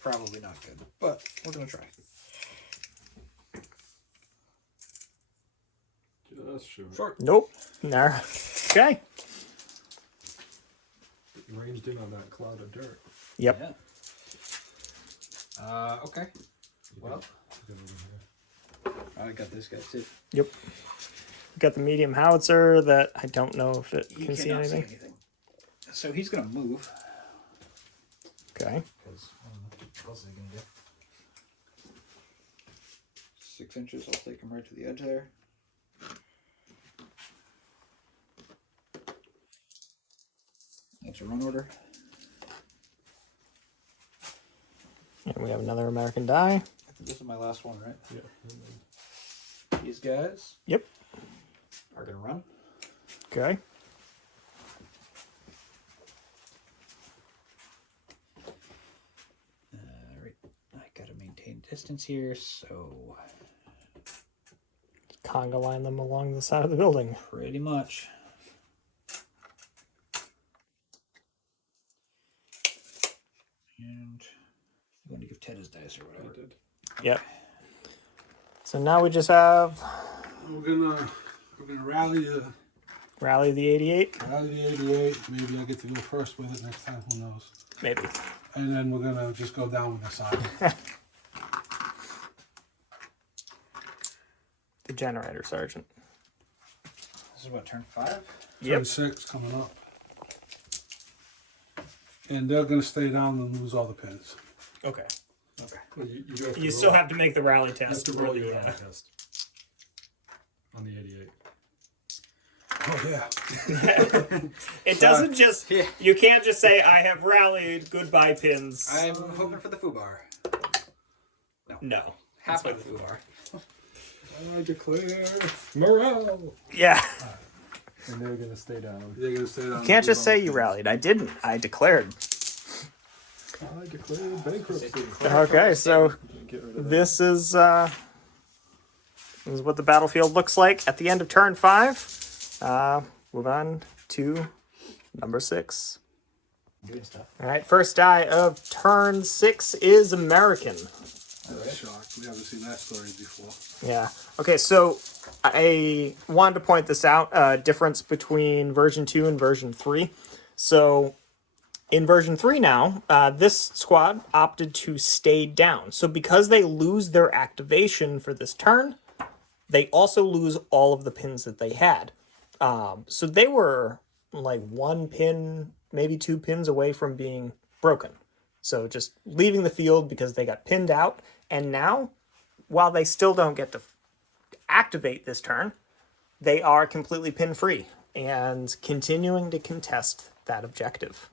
probably not good. But we're going to try. Just short. Short. Nope. No. Okay. Ranged in on that cloud of dirt. Yep. Yeah. Okay. Well, Get over here. I got this guy too. Yep. Got the medium howitzer that I don't know if it He can see cannot anything. So he's going to move. Okay. Because what else is he going to do? 6 inches. I'll take him right to the edge there. That's a run order. And we have another American die. I think this is my last one, right? Yeah. These guys Yep. are going to run. Okay. Right. I got to maintain distance here, so Conga line them along the side of the building. pretty much. And I'm going to give Ted his dice or I whatever. did. Yep. So now we just have We're gonna rally the rally the 88. 88. Maybe I get to go first with it next time. Who knows? Maybe. And then we're gonna just go down with the side. The generator sergeant. This is what, turn 5? Turn 6 coming up. And they're gonna stay down and lose all the pins. Okay. Okay. Well, you do have to You roll, still have to make the rally you have test. to to roll really, your rally test on the 88. Oh yeah. It doesn't just. Yeah. You can't just say I have rallied. Goodbye pins. I'm hoping for the foobar. No. Halfway the foobar. I declare morale. Yeah. And they're gonna stay down. They're gonna stay down. You can't just say you rallied. I didn't. I declared. I declare bankruptcy. Okay, so Get rid of that. this is what the battlefield looks like at the end of turn 5. Move on to number 6. Doing stuff. All right, first die of turn 6 is American. That's shocked. We haven't seen that story before. Yeah. Okay, so I wanted to point this out, difference between version 2 and version 3. So in version 3 now, this squad opted to stay down. So because they lose their activation for this turn, they also lose all of the pins that they had. So they were like 1 pin, maybe 2 pins away from being broken. So just leaving the field because they got pinned out. And now, while they still don't get to activate this turn, they are completely pin free and continuing to contest that objective.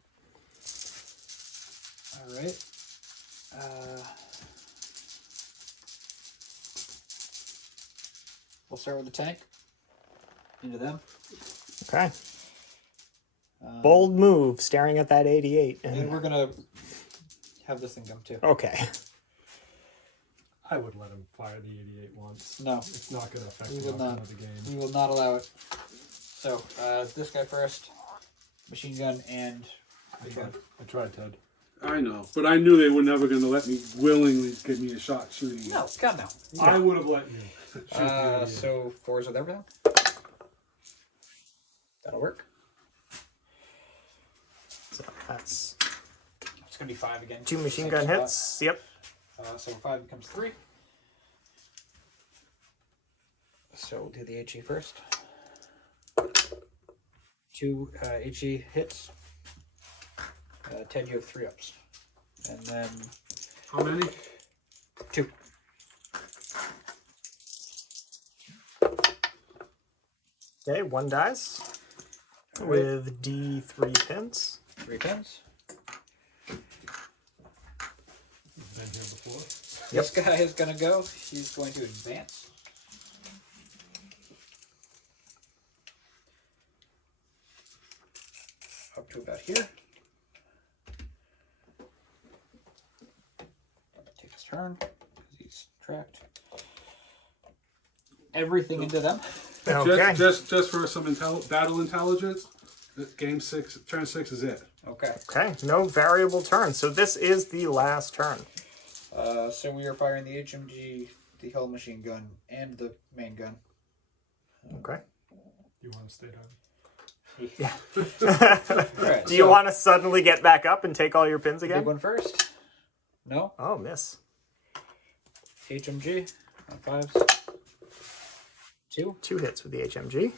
All right. We'll start with the tank. Into them. Okay. Bold move, staring at that 88. And And, we're going to have this thing come too. okay. I would let him fire the 88 once. No, It's not gonna affect We the will outcome not. of the game. we will not allow it. So, this guy first. Machine gun and big gun. I tried, Ted. I know, but I knew they were never gonna let me willingly give me a shot shooting it. No, God no. I would have let you shoot the 88. So 4s with everything. That'll work. So that's It's gonna be 5 again. 2 machine Same gun spot. hits. Yep. So 5 becomes 3. So we'll do the HE first. 2 HE hits. Ted, you have 3 ups. And then How many? 2. Okay, 1 dies with D3 pins. 3 pins. Been here before. This guy is gonna go. He's going to advance. Up to about here. Take his turn because he's tracked. Everything into them. Okay. Just for some battle intelligence, game 6, turn 6 is it. Okay. Okay, no variable turn. So this is the last turn. So we are firing the HMG, the hull machine gun, and the main gun. Okay. You want to stay down? Alright, Do you want to suddenly get back up and take all your pins big again? one first? No. Oh, miss. HMG on 5s. 2, 2 hits with the HMG.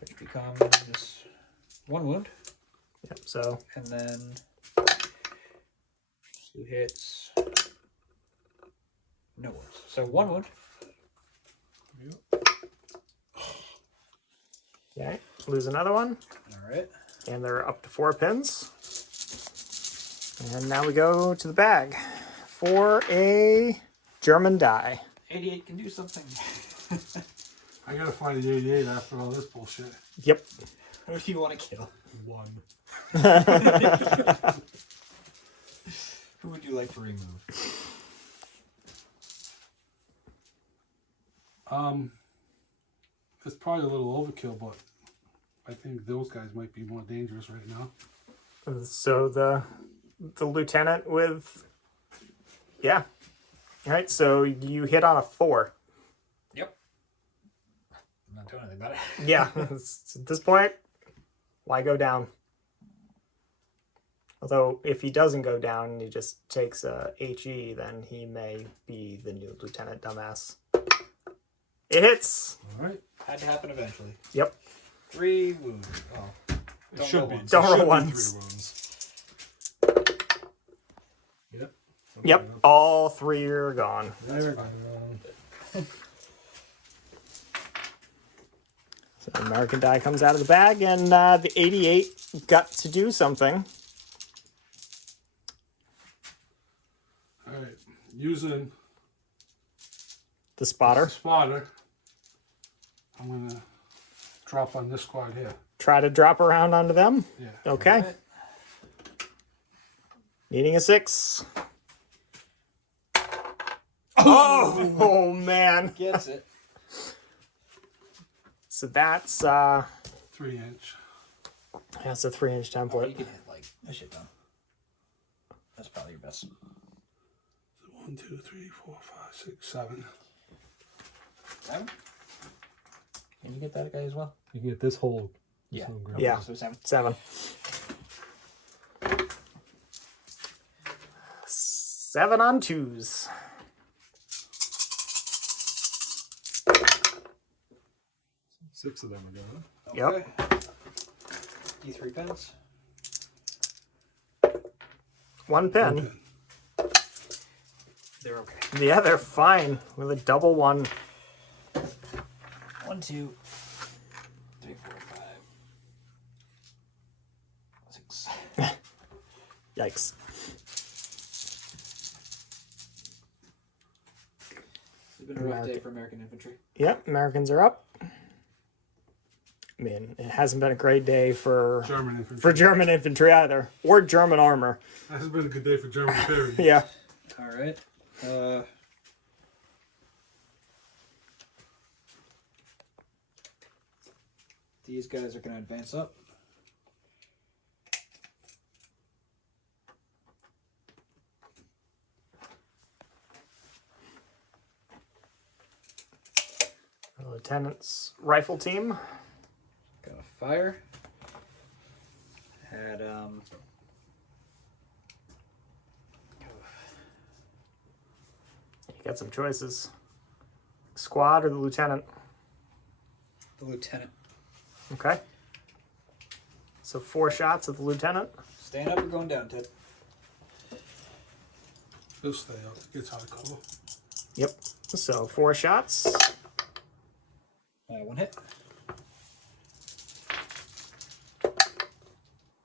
which becomes 1 wound, Yep, so and then 2 hits. No wounds. So 1 wound. Okay, lose another one. All right. And they're up to 4 pins. And now we go to the bag for a German die. 88 can do something. I gotta find the 88 after all this bullshit. Yep. Who do you want to kill? 1. Who would you like to remove? It's probably a little overkill, but I think those guys might be more dangerous right now. So the lieutenant with, yeah. All right, so you hit on a 4. Yep. I'm not doing anything about it. Yeah, at this point, why go down? Although, if he doesn't go down and he just takes a HE, then he may be the new Lieutenant Dumbass. It hits! Alright. Had to happen eventually. Yep. 3 wounds. Oh. It should be. once. Don't It roll should be once. 3 wounds. Yep. Yep, all 3 are gone. There. So the American die comes out of the bag, and the 88 got to do something. Alright. Using The spotter. the spotter, I'm gonna drop on this squad here. Try to drop around onto them. Yeah. Okay. Alright. Needing a 6. Oh man. Gets it. So that's 3-inch. that's a 3-inch Oh, you template. can hit like this shit though. That's probably your best. 1, 2, 3, 4, 5, 6, 7. 7? Can you get that guy as well? You can get this whole. Yeah. group. Yeah. So 7. 7. 7 on 2s. Six of them are going. Yep. Okay. D3 pens. 1 pin. They're okay. Yeah, they're fine with a double 1. 1, 2, 3, 4, 5, 6. Yikes. It's been a rough day for American infantry. Yep, Americans are up. I mean, it hasn't been a great day for German infantry. German infantry either, or German armor. That has been a good day for German period. Yeah. All right. These guys are going to advance up. The lieutenant's rifle team. Gonna fire. Had You got some choices. Squad or the lieutenant. the lieutenant. Okay. So 4 shots at the lieutenant. Staying up or going down, Ted? He'll stay up. Gets out of cover. Yep. So 4 shots. 1 hit.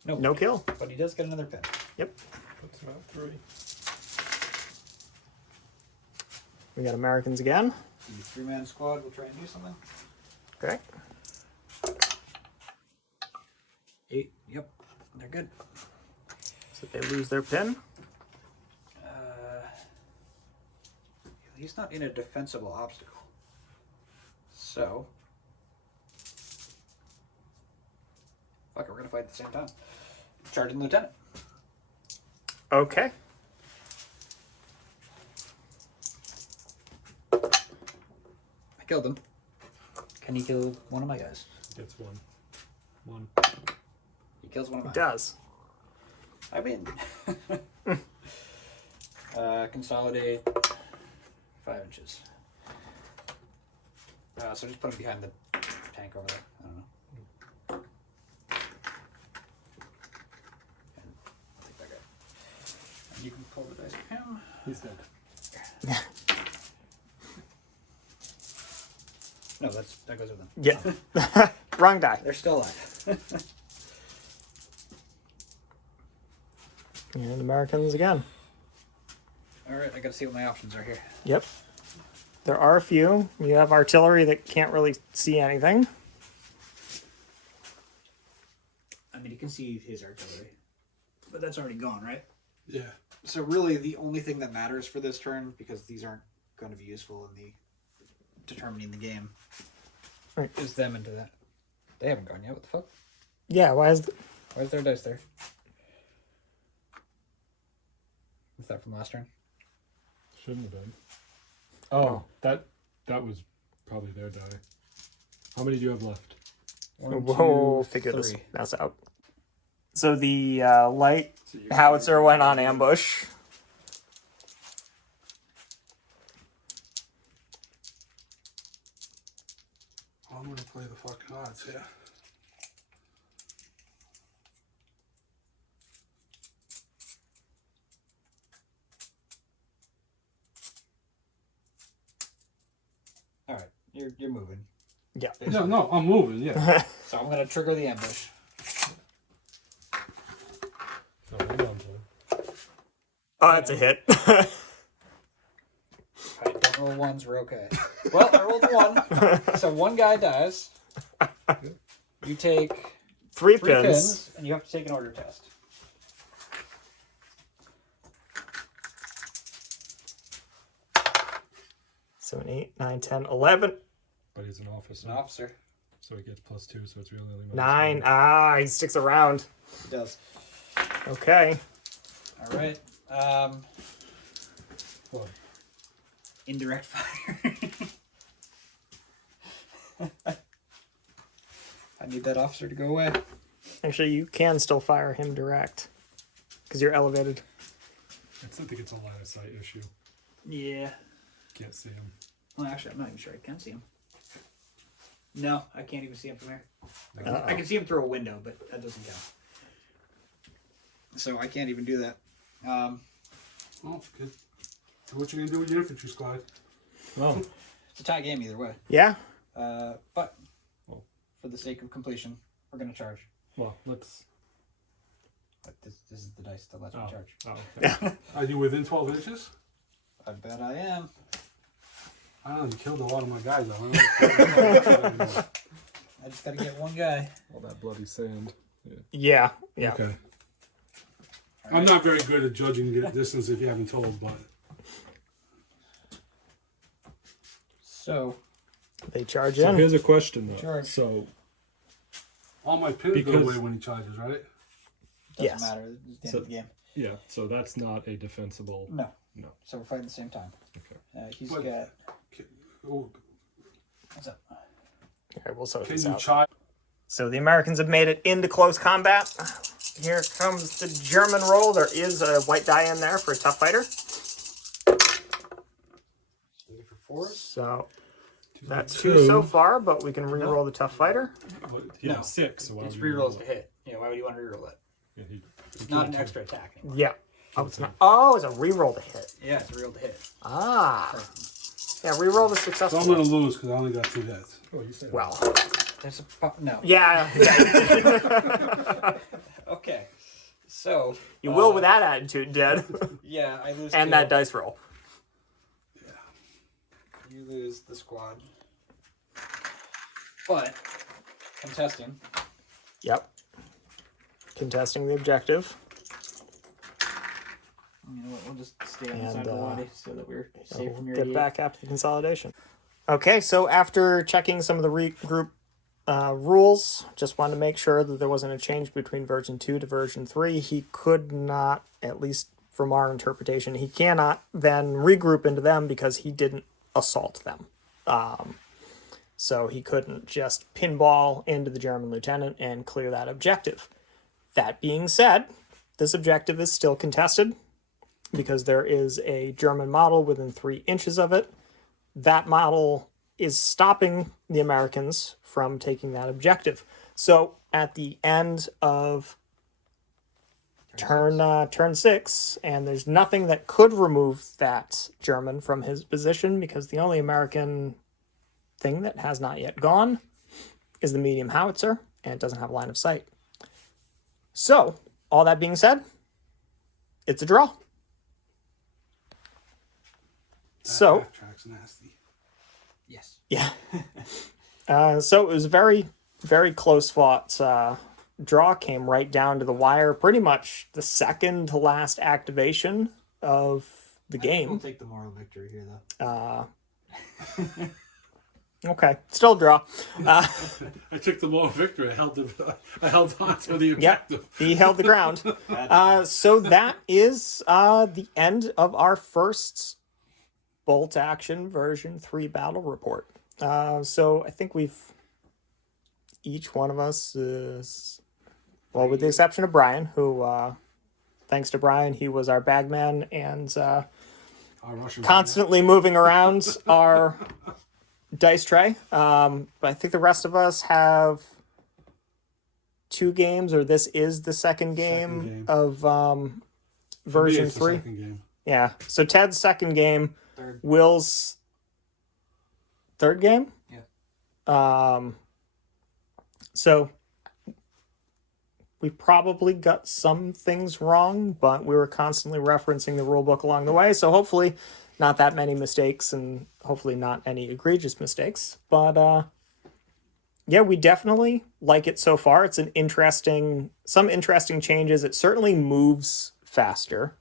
Nope. No kill. But he does get another pen. Yep. That's about 3. We got Americans again. The 3-man squad will try and do something. Okay. 8. Yep. They're good. So they lose their pin. He's not in a defensible obstacle. So. Fuck it, we're gonna fight at the same time. Charging lieutenant. Okay. I killed him. Can he kill one of my guys? Gets 1. 1. He kills one of It mine. does. I mean. Consolidate 5 inches. So just put him behind the tank over there. I don't know. And I'll take that guy. And you can pull the dice for him. He's dead. No, that goes with them. Yeah. Wrong die. They're still alive. And Americans again. All right, I got to see what my options are here. Yep. There are a few. You have artillery that can't really see anything. I mean, you can see his artillery, but that's already gone, right? Yeah. So really, the only thing that matters for this turn, because these aren't going to be useful in the determining the game, right, is them into that. They haven't gone yet. What the fuck? Yeah. Why is their dice there? Is that from last turn? Shouldn't have been. Oh, that was probably their die. How many do you have left? Whoa, figure this mess out. So the light howitzer went on ambush. I'm gonna play the fucking odds here. All right, you're moving. Yeah. No, I'm moving. Yeah. So I'm going to trigger the ambush. Oh, hold on, boy. Oh, that's a hit. All right, don't roll ones. We're okay. Well, I rolled a 1, so one guy dies. You take Three three pins. pins, and you have to take an order test. So an 8, 9, 10, 11. But he's an It's officer, an officer. so he gets +2, so it's really only minus 9. one. Ah, he sticks around. He does. Okay. All right. What? Indirect fire. I need that officer to go away. Actually, you can still fire him direct. Because you're elevated. I think it's a line of sight issue. Yeah. Can't see him. Well, actually, I'm not even sure I can see him. No, I can't even see him from here. Uh-oh. I can see him through a window, but that doesn't count. So I can't even do that. Oh, good. So what you gonna do with your infantry squad? Well, It's a tie game either way. Yeah? But for the sake of completion, we're going to charge. let's... But this is the dice that lets me charge. Oh, okay. Are you within 12 inches? I bet I am. I don't know. You killed a lot of my guys. Though. I just got to get one guy. All that bloody sand. Yeah. Yeah. Okay. I'm not very good at judging the distance if you haven't told, but So, They charge So in. here's a question, though. Sure. So, all my pins go Because- away when he charges, right? doesn't Yes. matter. It's the end So- of the game. yeah, so that's not a defensible... No. No. So we're fighting at the same time. Okay. He's But- got... Oh, What's up? All right, we'll sort can this you out. charge? So the Americans have made it into close combat. Here comes the German roll. There is a white die in there for a tough fighter. For fours? So that's 2 so far, but we can re-roll the tough fighter. Well, he had No. 6, so why It's would you rerolls roll to it? hit. Yeah, why would you want to reroll it? Yeah, he It's not killed an two. extra attack anymore. Yeah. Oh, it's not. Oh, it's a re-roll to hit. Yeah, it's a reroll to hit. Ah. Yeah, re-roll the So successful. I'm gonna lose because I only got 2 hits. Oh, you said Well, There's a... No. yeah. yeah. Okay. So... You will with that attitude, Dad. Yeah, I lose And 2. that dice roll. You lose the squad. But, contesting. Yep. Contesting the objective. You know what, we'll just stay on the And, side of the body so that we're safe We'll from your get back after the consolidation. Okay, so after checking some of the regroup rules, just wanted to make sure that there wasn't a change between version 2 to version 3. He could not, at least from our interpretation, he cannot then regroup into them because he didn't assault them. So he couldn't just pinball into the German lieutenant and clear that objective. That being said, this objective is still contested because there is a German model within 3 inches of it. That model is stopping the Americans from taking that objective. So at the end of turn 6, and there's nothing that could remove that German from his position because the only American thing that has not yet gone is the medium howitzer, and it doesn't have a line of sight. So, all that being said, it's a draw. So, Half track's nasty. Yes. yeah. So it was a very, very close fought draw. Came right down to the wire. Pretty much the second to last activation of the game. We'll take the moral victory here, though. Okay, still a draw. I took the moral victory. I held on to the Yep, objective. he held the ground. So that is the end of our first Bolt Action version 3 battle report. So I think each one of us is, well, with the exception of Brian, who, thanks to Brian, he was our bagman and constantly moving around our dice tray. But I think the rest of us have 2 games, or this is the second game of version 3. Second game. Yeah. So Ted's second game. Third. Will's third game? Yeah. So we probably got some things wrong, but we were constantly referencing the rule book along the way. So hopefully not that many mistakes and hopefully not any egregious mistakes. But yeah, we definitely like it so far. It's some interesting changes. It certainly moves faster.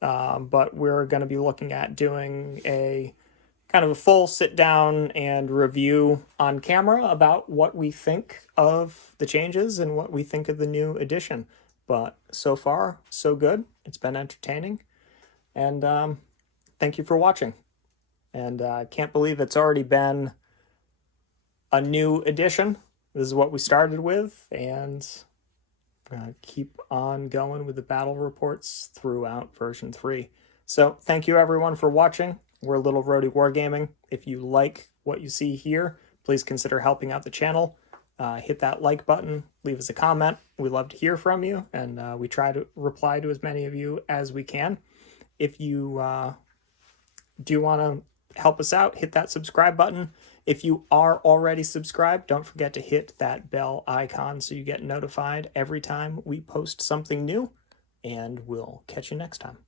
But we're going to be looking at doing a kind of a full sit down and review on camera about what we think of the changes and what we think of the new edition. But so far, so good. It's been entertaining. And thank you for watching. And I can't believe it's already been a new edition. This is what we started with. And keep on going with the battle reports throughout version 3. So thank you everyone for watching. We're Little Roadie Wargaming. If you like what you see here, please consider helping out the channel. Hit that like button, leave us a comment. We love to hear from you, and we try to reply to as many of you as we can. If you do want to help us out, hit that subscribe button. If you are already subscribed, don't forget to hit that bell icon so you get notified every time we post something new. And we'll catch you next time.